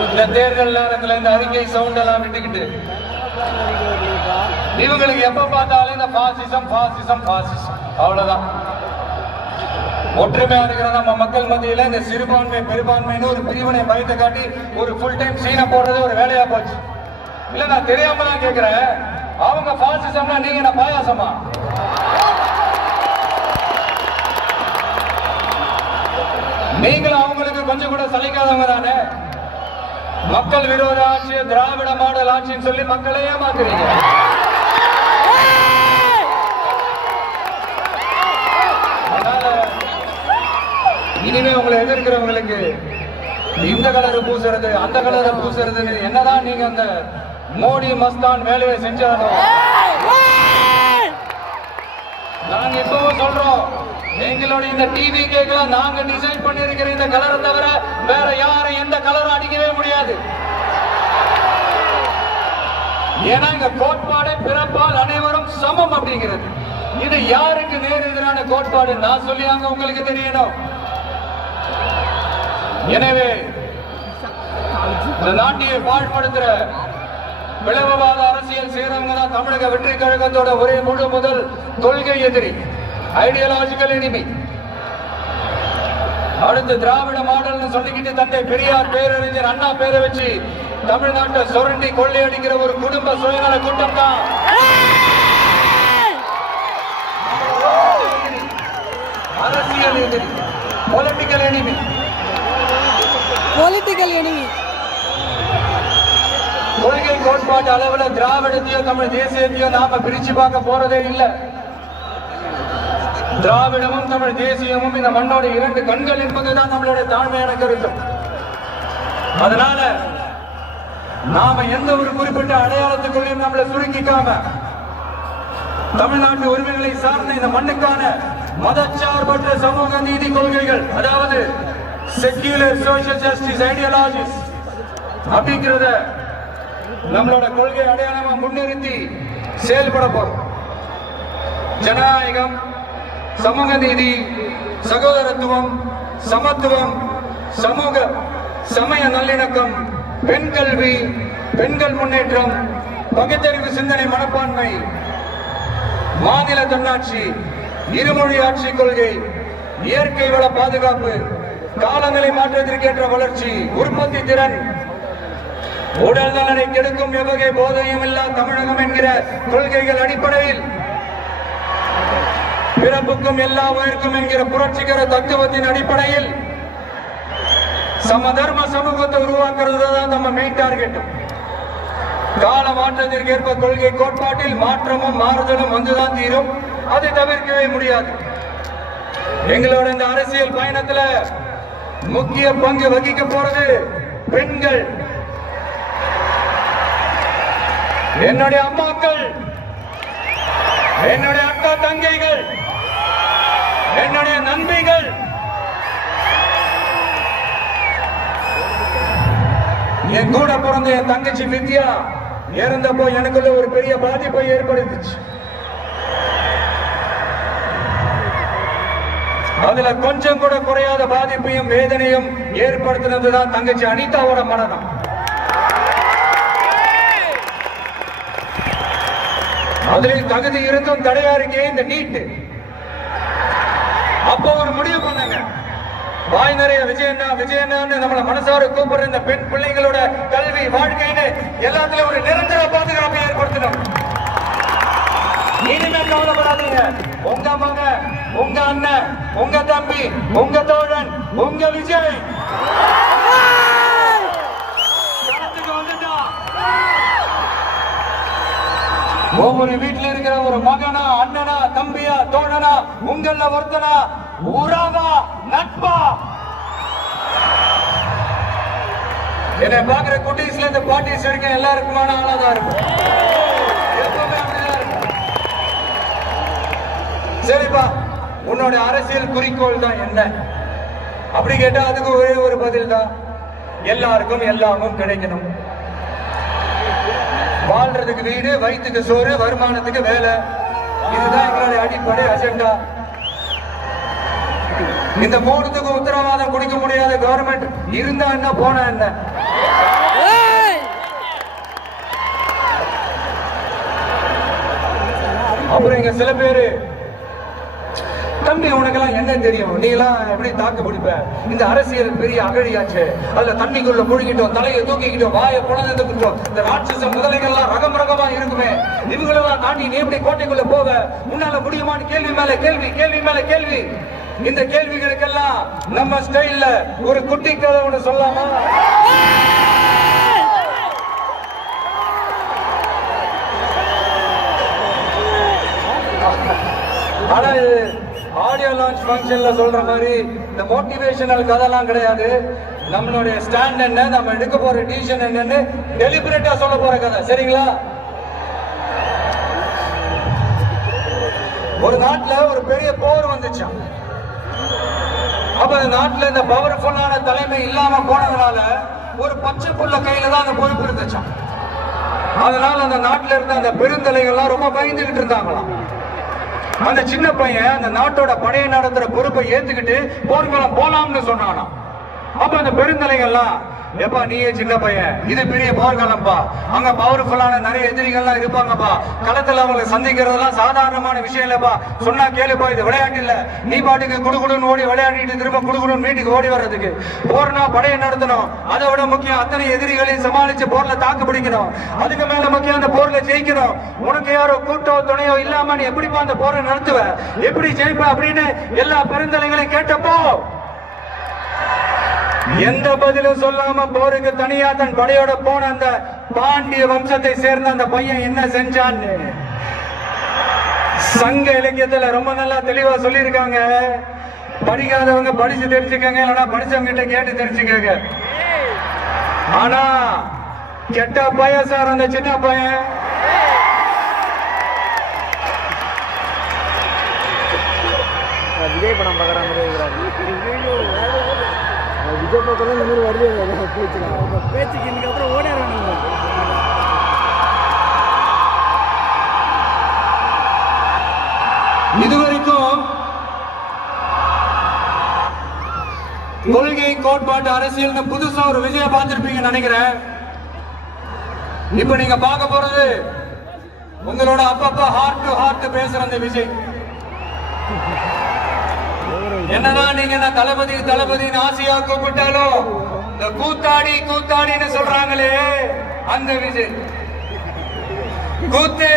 இந்த தேர்தல் நேரத்துல இந்த அறிக்கை சவுண்ட் எல்லாம் விட்டுக்கிட்டு இவங்களுக்கு எப்ப பார்த்தாலும் இந்த பாசிசம் பாசிசம் பாசிசம் அவ்வளவுதான். ஒற்றுமையா இருக்கிற நம்ம மக்கள் மத்தியில இந்த சிறுபான்மை பெரும்பான்மைன்னு ஒரு பிரிவினை பயத்தை காட்டி ஒரு ஃபுல் டைம் சீனை போடுறது ஒரு வேலையா போச்சு. இல்ல நான் தெரியாம தான் கேட்கிறேன், அவங்க பாசிசம்னா நீங்க என்ன பாயாசமா? நீங்களும் அவங்களுக்கு கொஞ்சம் கூட சலிக்காதவங்க தானே. மக்கள் விரோத ஆட்சி, திராவிட மாடல் ஆட்சின்னு சொல்லி மக்களே ஏமாத்துறீங்க. இனிமே உங்களை எதிர்க்கிறவங்களுக்கு இந்த கலரை பூசுறது அந்த கலரை பூசுறதுன்னு என்னதான் நீங்க அந்த மோடி மஸ்தான் வேலையை செஞ்சாலும் நாங்க இப்பவும் சொல்றோம், எங்களுடைய இந்த டிவி கேட்கலாம் நாங்க டிசைன் பண்ணி இருக்கிற இந்த கலரை தவிர வேற யாரும் எந்த கலரும் அடிக்கவே முடியாது. ஏன்னா இங்க கோட்பாடு பிறப்பால் அனைவரும் சமம் அப்படிங்கிறது. இது யாருக்கு நேர் எதிரான கோட்பாடு நான் சொல்லியாங்க உங்களுக்கு தெரியணும். எனவே இந்த நாட்டையை பாழ்படுத்துற பிளவுவாத அரசியல் செய்யறவங்க தான் தமிழக வெற்றி கழகத்தோட ஒரே முழு முதல் கொள்கை எதிரி, ஐடியாலஜிக்கல் எனிமி. அடுத்து திராவிட மாடல்னு சொல்லிக்கிட்டு தந்தை பெரியார் பேரறிஞர் அண்ணா பேரை வச்சு தமிழ்நாட்டை சுரண்டி கொள்ளையடிக்கிற ஒரு குடும்ப சுயநல கூட்டம் தான் அரசியல் எதிரி, பொலிட்டிக்கல் எனிமி. கொள்கை கோட்பாட்டு அளவுல திராவிடத்தையோ தமிழ் தேசியத்தையோ நாம பிரிச்சு பார்க்க போறதே இல்லை. திராவிடமும் தமிழ் தேசியமும் இந்த மண்ணோட இரண்டு கண்கள் என்பதுதான் நம்மளுடைய தாழ்மையான கருத்து. அதனால நாம எந்த ஒரு குறிப்பிட்ட அடையாளத்துக்குள்ளேயும் நம்மளை சுருக்கிக்காம தமிழ்நாட்டு உரிமைகளை சார்ந்த இந்த மண்ணுக்கான மதச்சார்பற்ற சமூக நீதி கொள்கைகள், அதாவது செக்யூலர் சோஷியல் ஜஸ்டிஸ் ஐடியாலஜிஸ் அப்படிங்கிறத நம்மளோட கொள்கை அடையாளமா முன்னிறுத்தி செயல்பட போறோம். ஜனநாயகம், சமூக நீதி, சகோதரத்துவம், சமத்துவம், சமூக சமய நல்லிணக்கம், பெண் கல்வி, பெண்கள் முன்னேற்றம், பகுத்தறிவு சிந்தனை மனப்பான்மை, மாநில தன்னாட்சி, இருமொழி ஆட்சி கொள்கை, இயற்கை வள பாதுகாப்பு, காலநிலை மாற்றத்திற்கேற்ற வளர்ச்சி, உற்பத்தி திறன், உடல் நலனை கெடுக்கும் எவ்வகை போதையும் இல்லா தமிழகம் என்கிற கொள்கைகள் அடிப்படையில் பிறப்புக்கும் எல்லா உயிர்க்கும் என்கிற புரட்சிகர தத்துவத்தின் அடிப்படையில் சமதர்ம சமூகத்தை உருவாக்குறது தான் நம்ம மெயின் டார்கெட். கால மாற்றத்திற்கு ஏற்ப கொள்கை கோட்பாட்டில் மாற்றமும் மாறுதலும் வந்துதான் தீரும், அதை தவிர்க்கவே முடியாது. எங்களோட இந்த அரசியல் பயணத்துல முக்கிய பங்கு வகிக்க போறது பெண்கள், என்னுடைய அம்மாக்கள், என்னுடைய அக்கா தங்கைகள், என்னுடைய நண்பிகள். என் கூட பிறந்த என் தங்கச்சி வித்யா இறந்தப்போ எனக்குள்ள ஒரு பெரிய பாதிப்பை ஏற்படுத்துச்சு. அதுல கொஞ்சம் கூட குறையாத பாதிப்பையும் வேதனையும் ஏற்படுத்தினதுதான் தங்கச்சி அனிதாவோட மரணம். அதில் தகுதி இருந்தும் தடையாருக்கே இந்த நீட்டு. அப்போ ஒரு முடிவு பண்ணாங்க, வாய் நிறைய விஜயண்ணா விஜயண்ணான்னு நம்மள மனசார கூப்பிடுற இந்த பெண் பிள்ளைகளோட கல்வி வாழ்க்கைன்னு எல்லாத்துலயும் ஒரு நிரந்தர பாதுகாப்பை ஏற்படுத்தணும். இனிமே கவலைப்படாதீங்க, உங்க மகன், உங்க அண்ணன், உங்க தம்பி, உங்க தோழன், உங்க விஜய் களத்துக்கு வந்துட்டா ஒவ்வொரு வீட்டுல இருக்கிற ஒரு மகனா, அண்ணனா, தம்பியா, தோழனா, உங்கள ஒருத்தனா, உறவா, நட்பா, என்னை பாக்குற குட்டீஸ்ல இருந்து பாட்டிஸ் வரைக்கும் எல்லாருக்குமான ஆளாதான் இருக்கும். எப்பவுமே அப்படிதான் இருக்கும். சரிப்பா, உன்னோட அரசியல் குறிக்கோள் தான் என்ன அப்படி கேட்டா அதுக்கு ஒரே ஒரு பதில் தான், எல்லாருக்கும் எல்லாமும் கிடைக்கணும். வாழ்றதுக்கு வீடு, வயிற்றுக்கு சோறு, வருமானத்துக்கு வேலை, இதுதான் எங்களுடைய அடிப்படை அஜெண்டா. இந்த மூணுத்துக்கு உத்தரவாதம் கொடுக்க முடியாத கவர்மெண்ட் இருந்தா என்ன, போனா என்ன? அப்புறம் இங்க சில பேரு, தம்பி உனக்கெல்லாம் என்ன தெரியும், நீ எல்லாம் எப்படி தாக்கு பிடிப்ப, இந்த அரசியல் பெரிய அகழியாச்சு, அதுல தண்ணிக்குள்ள முழுகிட்டோம், தலையை தூக்கிக்கிட்டோம், வாயை புலந்துக்கிட்டோம், இந்த ராட்சச முதலைகள்லாம் ரகம் ரகமா இருக்குமே, இவங்களெல்லாம் தாண்டி நீ எப்படி கோட்டைக்குள்ள போக, உன்னால முடியுமான்னு கேள்வி மேல கேள்வி, கேள்வி மேல கேள்வி. இந்த கேள்விகளுக்கெல்லாம் நம்ம ஸ்டைல்ல ஒரு குட்டி கதை ஒன்று சொல்லாமா? ஆனா ஆடியோ லான்ச் ஃபங்க்ஷன்ல சொல்ற மாதிரி இந்த மோட்டிவேஷனல் கதைலாம் கிடையாது. நம்மளுடைய ஸ்டாண்ட் என்ன, நம்ம எடுக்க போற டிசிஷன் என்னன்னு டெலிபரேட்டா சொல்ல போற கதை. சரிங்களா? ஒரு நாட்டுல ஒரு பெரிய போர் வந்துச்சாம். அப்ப அந்த நாட்டுல இந்த பவர்ஃபுல்லான தலைமை இல்லாம போனதுனால ஒரு பச்சை புள்ள கையில தான் அந்த பொறுப்பு இருந்துச்சாம். அதனால அந்த நாட்டுல இருந்த அந்த பெருந்தலைகள்லாம் ரொம்ப பயந்துகிட்டு இருந்தாங்களாம். அந்த சின்ன பையன் அந்த நாட்டோட படையை நடத்துற பொறுப்பை ஏத்துக்கிட்டு போர்க்களம் போலாம்னு சொன்னானா. அப்ப அந்த பெருந்தலைகள்லாம், எப்பா நீயே சின்ன பையன், இது பெரிய போர்க்களம்பா, அங்க பவர்ஃபுல்லான நிறைய எதிரிகள்லாம் இருப்பாங்கப்பா, களத்துல அவங்களை சந்திக்கிறதெல்லாம் சாதாரணமான விஷயம் இல்லப்பா, சொன்னா கேளுப்பா, இது விளையாட்டு இல்ல, நீ பாட்டுக்கு குடுகுடுன்னு ஓடி விளையாடிட்டு திரும்ப குடுகுடுன்னு வீட்டுக்கு ஓடி வர்றதுக்கு, போர்னா படையை நடத்தணும், அதை விட முக்கியம் அத்தனை எதிரிகளையும் சமாளிச்சு போர்ல தாக்கு பிடிக்கணும், அதுக்கு மேல முக்கியம் அந்த போர்ல ஜெயிக்கணும், உனக்கு யாரோ கூட்டோ துணையோ இல்லாம நீ எப்படிப்பா அந்த போரை நடத்துவ, எப்படி ஜெயிப்ப அப்படின்னு எல்லா பெருந்தலைகளையும் கேட்டப்போ எந்த பதிலும் சொல்லாம போருக்கு தனியா தன் படையோட போன அந்த பாண்டிய வம்சத்தை சேர்ந்த அந்த பையன் என்ன செஞ்சான்னு சங்க இலக்கியத்துல ரொம்ப நல்லா தெளிவா சொல்லியிருக்காங்க. படிக்காதவங்க படிச்சு தெரிஞ்சுக்கங்க, இல்லைன்னா படிச்சவங்க கிட்ட கேட்டு தெரிஞ்சுக்கங்க. ஆனா கெட்ட பையன் சார் அந்த சின்ன பையன். விஜய் படம் பார்க்குற மாதிரி விஜய் பக்கம் இந்த மாதிரி வரல பேச்சுக்கு இன்னைக்கு அப்புறம் ஓடிடுறாங்க. இதுவரைக்கும் கொள்கை கோட்பாட்டு அரசியல் புதுசா ஒரு விஜய பார்த்திருப்பீங்க நினைக்கிறேன். இப்ப நீங்க பார்க்க போறது உங்களோட அப்பப்ப ஹார்ட் டு ஹார்ட் பேசுற அந்த விஜய். என்னதான் நீங்க என்ன தளபதி தளபதின்னு ஆசையா கூப்பிட்டாலும் இந்த கூத்தாடி கூத்தாடின்னு சொல்றாங்களே அந்த விஜய். கூத்து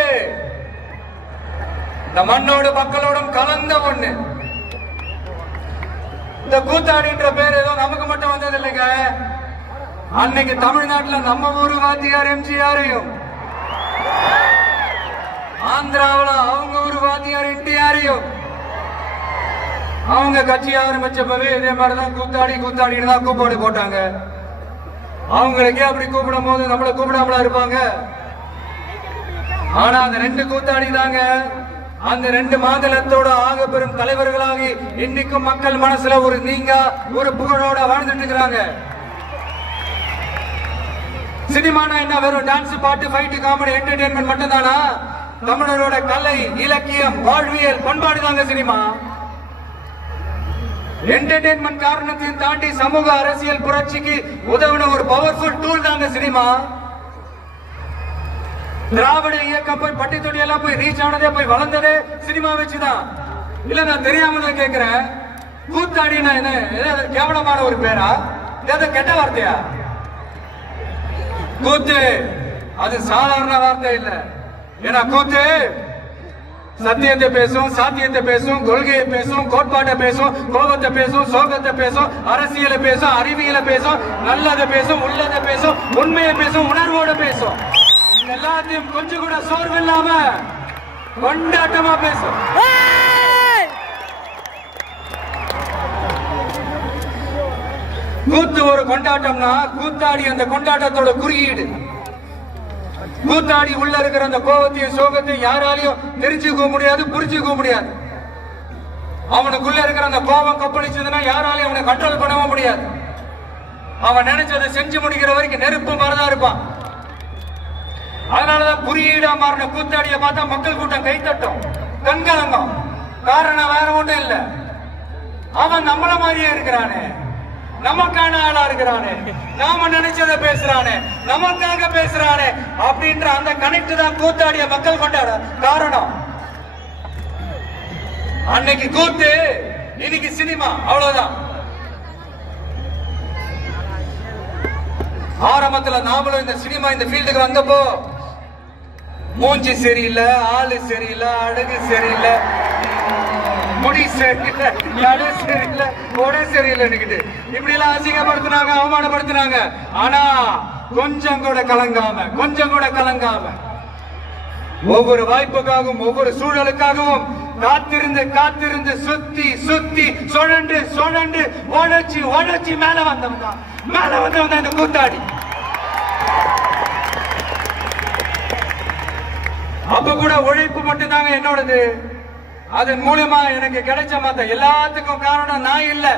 இந்த மண்ணோடு மக்களோடும் கலந்த ஒண்ணு. இந்த கூத்தாடின்ற பேர் ஏதோ நமக்கு மட்டும் வந்தது இல்லைங்க. அன்னைக்கு தமிழ்நாட்டுல நம்ம ஊரு வாத்தியார் எம்ஜிஆரையும், ஆந்திராவில் அவங்க ஊரு வாத்தியார் என்டிஆரையும், அவங்க கட்சி ஆரம்பிச்சப்பவே இதே மாதிரிதான் கூத்தாடி கூத்தாடின்னு தான் கூப்பாடு போட்டாங்க. அவங்களுக்கே அப்படி கூப்பிடும் போது நம்மளை கூப்பிடாமலா இருப்பாங்க. ஆனா அந்த ரெண்டு கூத்தாடி தாங்க அந்த ரெண்டு மாநிலத்தோட ஆக பெரும் தலைவர்களாகி இன்னைக்கும் மக்கள் மனசுல ஒரு நீங்க ஒரு புகழோட வாழ்ந்துட்டு இருக்கிறாங்க. சினிமானா என்ன, வெறும் டான்ஸ், பாட்டு, ஃபைட், காமெடி, என்டர்டெயின்மெண்ட் மட்டும் தானா? தமிழரோட கலை, இலக்கியம், வாழ்வியல், பண்பாடு தாங்க சினிமா. என்டர்டெயின்மெண்ட் காரணத்தையும் தாண்டி சமூக அரசியல் புரட்சிக்கு உதவின ஒரு பவர்ஃபுல் டூல் தாங்க சினிமா. திராவிட இயக்கம் போய் பட்டி தொட்டி எல்லாம் போய் ரீச் ஆனதே, போய் வளர்ந்ததே சினிமா வச்சுதான். இல்ல நான் தெரியாம தான் கேட்கிறேன், கூத்தாடினா என்ன கேவலமான ஒரு பேரா, ஏதோ கெட்ட வார்த்தையா? கூத்து அது சாதாரண வார்த்தை இல்ல. ஏன்னா கூத்து சத்தியத்தை பேசும், சாத்தியத்தை பேசும், கொள்கையை பேசும், கோட்பாட்டை பேசும், கோபத்தை பேசும், சோகத்தை பேசும், அரசியலை பேசும், அறிவியலை பேசும், நல்லதை பேசும், உள்ளதை பேசும், உண்மையை பேசும், உணர்வோட பேசும். எல்லாத்தையும் கொஞ்சம் கூட சோர்வு இல்லாம கொண்டாட்டமா பேசும். கூத்து ஒரு கொண்டாட்டம்னா கூத்தாடி அந்த கொண்டாட்டத்தோட குறியீடு. கூத்தாடி உள்ள இருக்கிற அந்த கோபத்தையும் சோகத்தையும் யாராலையும் தெரிஞ்சுக்க முடியாது, புரிஞ்சுக்க முடியாது. அவனுக்குள்ள இருக்கிற அந்த கோபம் கொப்பளிச்சதுன்னா யாராலையும் அவனை கண்ட்ரோல் பண்ணவும் முடியாது. அவன் நினைச்சதை செஞ்சு முடிக்கிற வரைக்கும் நெருப்பு மாதிரிதான் இருப்பான். அதனாலதான் குறியீடா மாறின கூத்தாடிய பார்த்தா மக்கள் கூட்டம் கைத்தட்டும், கண்கலங்கம். காரணம் வேற ஒன்றும் இல்ல, அவன் நம்மள மாதிரியே இருக்கிறானே, நமக்கான ஆளா இருக்கிறானே, நாம நினைச்சதை பேசுறானே, நமக்காக பேசுறானே அப்படின்ற அந்த கனெக்ட் தான் கூத்தாடிய மக்கள் கொண்டாட காரணம். அன்னைக்கு கூத்து, இன்னைக்கு சினிமா, அவ்வளவுதான். ஆரம்பத்துல நாமளும் இந்த சினிமா இந்த ஃபீல்டுக்கு வந்தப்போ மூஞ்சி சரியில்லை, ஆளு சரியில்லை, அழகு சரியில்லை, முடி சரியில்லை, நடு சரியில்லை, கொடை சரியில்லை, இப்படி எல்லாம் அசிங்கப்படுத்தினாங்க, அவமானப்படுத்தினாங்க. ஆனா கொஞ்சம் கூட கலங்காம, கொஞ்சம் கூட கலங்காம ஒவ்வொரு வாய்ப்புக்காகவும் ஒவ்வொரு சூழலுக்காகவும் காத்திருந்து காத்திருந்து சுத்தி சுத்தி சுழண்டு சுழண்டு உழைச்சி உழைச்சி மேல வந்தவங்க இந்த கூத்தாடி. அப்ப கூட உழைப்பு மட்டும் தாங்க என்னோடது. அதன் மூலமா எனக்கு கிடைச்ச மத்த எல்லாத்துக்கும் காரணம் நான் இல்ல.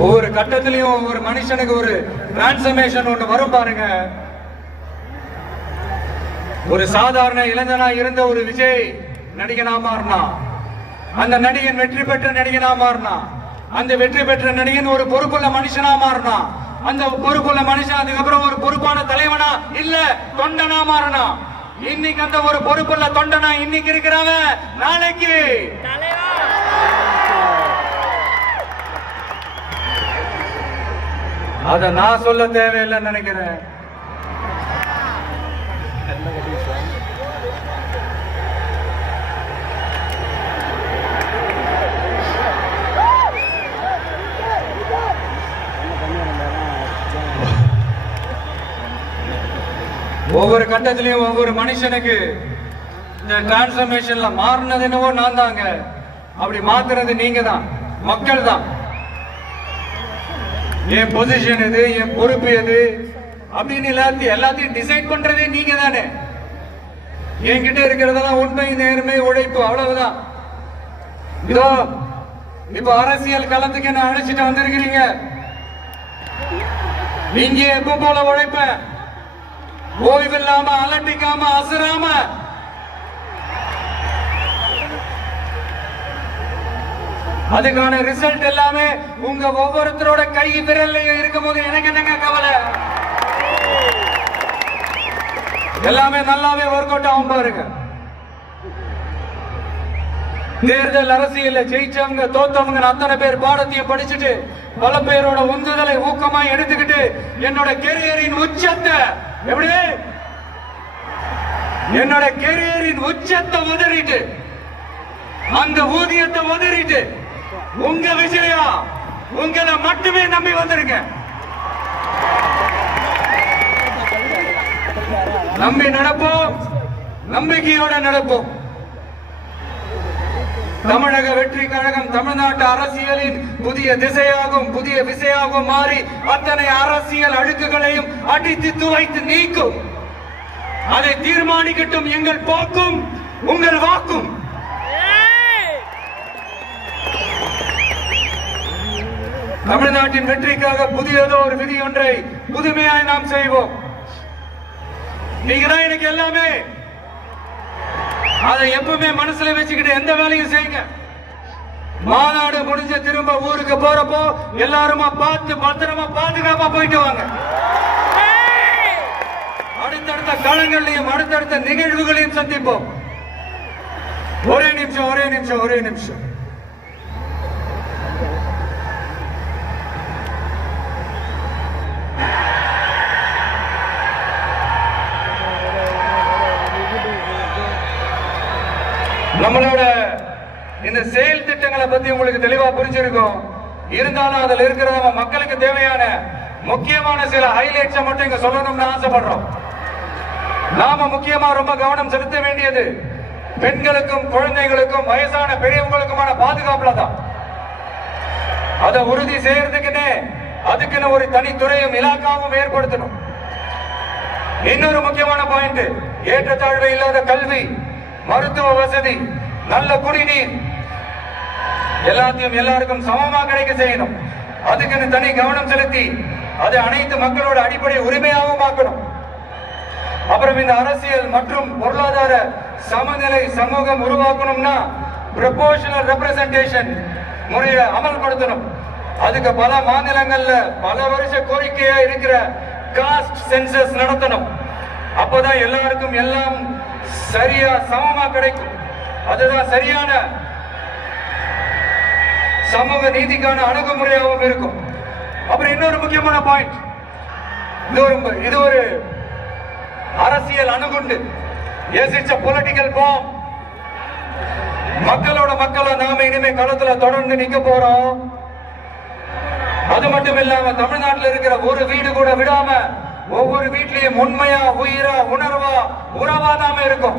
ஒவ்வொரு கட்டத்திலையும் ஒவ்வொரு மனுஷனுக்கு ஒரு டிரான்ஸ்ஃபர்மேஷன் ஒன்று வரும் பாருங்க. ஒரு சாதாரண இளைஞனா இருந்த ஒரு விஜய் நடிகனா மாறினா, அந்த நடிகன் வெற்றி பெற்ற நடிகனா மாறினா, அந்த வெற்றி பெற்ற நடிகன் ஒரு பொறுப்புள்ள மனுஷனா மாறினா, அந்த பொறுப்புள்ள மனுஷன் அதுக்கப்புறம் ஒரு பொறுப்பான தலைவனா இல்ல தொண்டனா மாறினா. இன்னைக்கு அந்த ஒரு பொறுப்புள்ள தொண்டனா இன்னைக்கு இருக்கிறவன் நாளைக்கு அத நான் சொல்ல தேவையில்லைன்னு நினைக்கிறேன். ஒவ்வொரு கட்டத்திலையும் ஒவ்வொரு மனுஷனுக்கு இந்த டிரான்ஸ்ஃபர்மேஷன்ல மாறினது என்னவோ நான் தாங்க. அப்படி மாத்துறது நீங்க தான், மக்கள் தான். என் பொசிஷன் எது, என் பொறுப்பு எது அப்படின்னு எல்லாத்தையும் டிசைட் பண்றதே நீங்க தானே. என்கிட்ட இருக்கிறதெல்லாம் உண்மை, நேர்மை, உழைப்பு, அவ்வளவுதான். இதோ இப்ப அரசியல் களத்துக்கு என்ன அழைச்சிட்டு வந்திருக்கிறீங்க. நீங்க எப்ப போல உழைப்ப, ஓய்வில்லாம அலட்டிக்காம அசராம அதுக்கான ரிசல்ட் எல்லாமே உங்க ஒவ்வொருத்தரோட கை விரல்லையும் இருக்கும் போது எனக்கு என்னங்க கவலை. எல்லாமே நல்லாவே ஒர்க் அவுட் ஆகும் பாருங்க. தேர்தல் அரசியல ஜெயிச்சவங்க தோத்தவங்க அத்தனை பேர் பாடத்தையும் படிச்சுட்டு பல பேரோட உந்துதலை ஊக்கமா எடுத்துக்கிட்டு என்னோட கெரியரின் உச்சத்தை எப்படி என்னோட கெரியரின் உச்சத்தை உதறிட்டு அந்த ஊதியத்தை உதறிட்டு உங்க விஜயா உங்களை மட்டுமே நம்பி வந்திருக்கேன். நம்பி நடப்போம், நம்பிக்கையோட நடப்போம். தமிழக வெற்றி கழகம் தமிழ்நாட்டு அரசியலின் புதிய திசையாகும், புதிய விசையாகும் மாறி அத்தனை அரசியல் அழுக்குகளையும் அடித்து துவைத்து நீக்கும். அதை தீர்மானிக்கட்டும் எங்கள் போக்கும் உங்கள் வாக்கும். தமிழ்நாட்டின் வெற்றிக்காக புதியதோ ஒரு விதி ஒன்றை புதுமையாய் நாம் செய்வோம். நீங்க தான் எனக்கு எல்லாமே. அதை எப்பவுமே மனசுல வச்சுக்கிட்டு எந்த வேலையும் செய்யுங்க. மாநாடு முடிஞ்ச திரும்ப ஊருக்கு போறப்போ எல்லாருமா பார்த்து பத்திரமா பாதுகாப்பா போயிட்டு வாங்க. அடுத்தடுத்த களங்களையும் அடுத்தடுத்த நிகழ்வுகளையும் சந்திப்போம். ஒரே நிமிஷம். பத்தி உங்களுக்கு தெளிவா புரிஞ்சிருக்கும். இருந்தாலும் அதுல இருக்கிற நம்ம மக்களுக்கு தேவையான முக்கியமான சில ஹைலைட்ஸை மட்டும் இங்க சொல்லணும்னு ஆசைப்படுறோம். நாம முக்கியமா ரொம்ப கவனம் செலுத்த வேண்டியது பெண்களுக்கும் குழந்தைகளுக்கும் வயசான பெரியவங்களுக்குமான பாதுகாப்புல தான். அதை உறுதி செய்யறதுக்குன்னு அதுக்குன்னு ஒரு தனித்துறையும் இலாக்காவும் ஏற்படுத்தணும். இன்னொரு முக்கியமான பாயிண்ட், ஏற்றத்தாழ்வு இல்லாத கல்வி, மருத்துவ வசதி, நல்ல குடிநீர் எல்லாத்தையும் எல்லாருக்கும் சமமா கிடைக்க செய்யணும். அதுக்குன்னு தனி கவனம் செலுத்தி அது அனைத்து மக்களோட அடிப்படை உரிமையாகவும் ஆக்கணும். அப்புறம் இந்த அரசியல் மற்றும் பொருளாதார சமநிலை சமூகம் உருவாக்கணும்னா ப்ரொபோர்ஷனல் ரெப்ரசன்டேஷன் முறையை அமல்படுத்தணும். அதுக்கு பல மாநிலங்கள்ல பல வருஷ கோரிக்கையா இருக்கிற காஸ்ட் சென்சஸ் நடத்தணும். அப்பதான் எல்லாருக்கும் எல்லாம் சரியா சமமா கிடைக்கும். அதுதான் சரியான சமூக நீதிக்கான அணுகுமுறையாகவும் இருக்கும். அப்புறம் இன்னொரு முக்கியமான பாயிண்ட், இது ஒரு அரசியல் அணுகுண்டு. Yes, it's a political bomb. மக்களா நாம இனிமே களத்துல தொடர்ந்து நிக்க போறோம். அது மட்டும் இல்லாம தமிழ்நாட்டில் இருக்கிற ஒரு வீடு கூட விடாம ஒவ்வொரு வீட்லயும் உண்மையா உயிரா உணர்வா உறவா நாம இருக்கும்.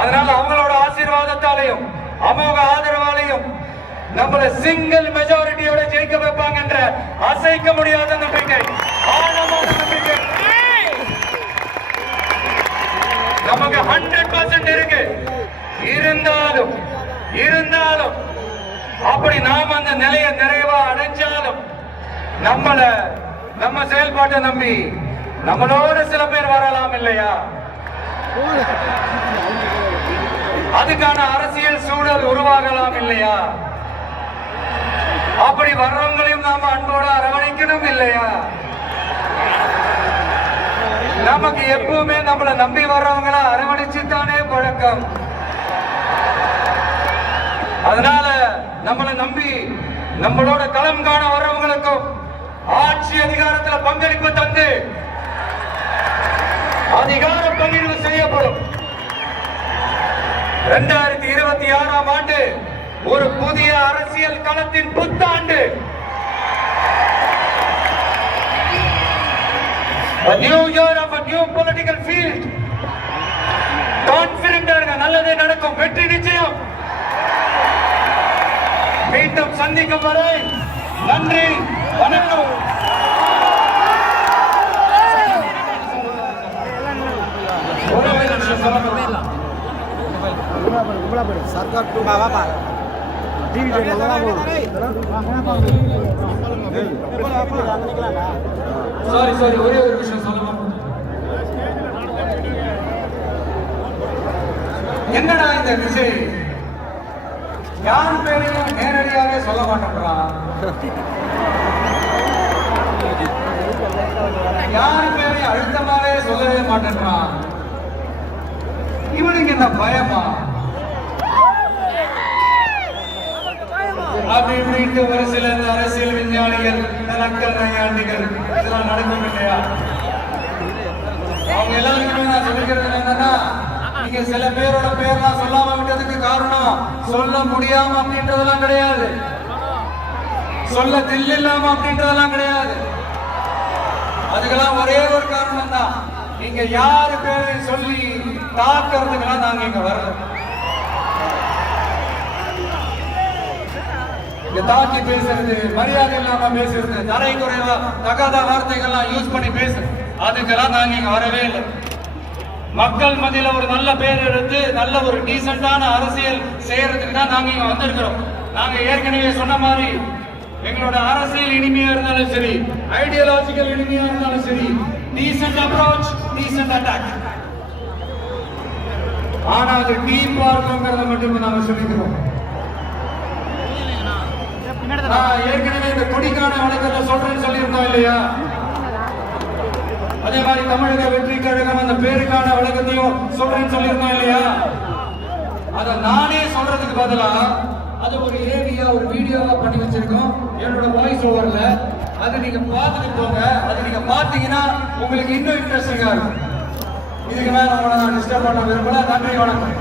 அதனால அவங்களோட ஆசீர்வாதத்தாலையும் அமோக ஆதரவாலையும் நம்மள சிங்கிள் மெஜாரிட்டியோட ஜெயிக்க வைப்பாங்க என்ற அசைக்க முடியாத நம்பிக்கை, ஆழமான நம்பிக்கை நமக்கு 100% இருக்கு. இருந்தாலும் அப்படி நாம அந்த நிலையை நிறைவா அடைஞ்சாலும் நம்ம செயல்பாட்டை நம்பி நம்மளோட சில பேர் வரலாம் இல்லையா? அதுக்கான அரசியல் சூழல் உருவாகலாம் இல்லையா? அப்படி வர்றவங்களையும் நாம அன்போட அரவணைக்கணும் இல்லையா? நமக்கு எப்பவுமே நம்மள நம்பி வர்றவங்கள அரவணைச்சுத்தானே பழக்கம். அதனால நம்மளை நம்பி நம்மளோட களம் காண வர்றவங்களுக்கும் ஆட்சி அதிகாரத்துல பங்களிப்பு தந்து அதிகார பகிர்வு செய்யப்படும். 2026ஆம் ஆண்டு ஒரு புதிய அரசியல் களத்தின் புத்தாண்டு. A new year of a new political field. Confident இருங்க, நல்லதே நடக்கும், வெற்றி நிச்சயம். மீண்டும் சந்திக்கும் வரை நன்றி, வணக்கம். சாரி ஒரே ஒரு விஷயம் சொல்லணும். என்னடா இந்த விஜய் யார் பேரையும் நேரடியாவே சொல்ல மாட்டேன்றான், யார் பேரையும் அழுத்தமாவே சொல்லவே மாட்டேன்றான். இவனுக்கு என்ன பயமா? அப்படி இப்படின்ட்டு ஒரு சில அரசியல் விஞ்ஞானிகள், நக்கல் நையாண்டிகள் இதெல்லாம் நடக்கும் இல்லையா? அவங்க எல்லாருக்குமே நான் சொல்லிக்கிறது என்னன்னா, நீங்க சில பேரோட பேர்லாம் சொல்லாம விட்டதுக்கு காரணம் சொல்ல முடியாம அப்படின்றதெல்லாம் கிடையாது, சொல்ல தில் இல்லாம அப்படின்றதெல்லாம் கிடையாது. அதுக்கெல்லாம் ஒரே ஒரு காரணம் தான், நீங்க யாரு பேரை சொல்லி தாக்குறதுக்கெல்லாம் நாங்க இங்க வரல. தாக்கி பேசுறது, மரியாதை இல்லாம பேசுறது, தரை குறைவா தகாத வார்த்தைகள்லாம் யூஸ் பண்ணி பேசுறது, அதுக்கெல்லாம் நாங்க இங்க வரவே இல்லை. மக்கள் மத்தியில ஒரு நல்ல பேர் எடுத்து நல்ல ஒரு டீசென்டான அரசியல் செய்யறதுக்கு தான் நாங்க இங்க வந்திருக்கிறோம். நாங்க ஏற்கனவே சொன்ன மாதிரி எங்களோட அரசியல் இனிமையா இருந்தாலும் சரி, ஐடியாலஜிக்கல் இனிமையா இருந்தாலும் சரி, டீசென்ட் அப்ரோச், டீசென்ட் அட்டாக். ஆனா அது டீப்பா இருக்குங்கிறத மட்டும் நாம சொல்லிக்கிறோம். ஏற்கனவே இந்த கொடிக்கான வழக்கத்தை சொல்றேன்னு சொல்லியிருந்தோம் இல்லையா? அதே மாதிரி தமிழக வெற்றி கழகம் அந்த பேருக்கான வழக்கத்தையும் சொல்றேன்னு சொல்லியிருந்தோம் இல்லையா? அத நானே சொல்றதுக்கு பதிலா அது ஒரு ஏவியா ஒரு வீடியோவா பண்ணி வச்சிருக்கோம் என்னோட வாய்ஸ் ஓவர்ல. அது நீங்க பார்த்துட்டு போங்க. அது நீங்க பார்த்தீங்கன்னா உங்களுக்கு இன்னும் இன்ட்ரெஸ்டிங்கா இருக்கும். இதுக்கு மேல உங்களை நான் டிஸ்டர்ப் பண்ண விரும்பல. நன்றி, வணக்கம்.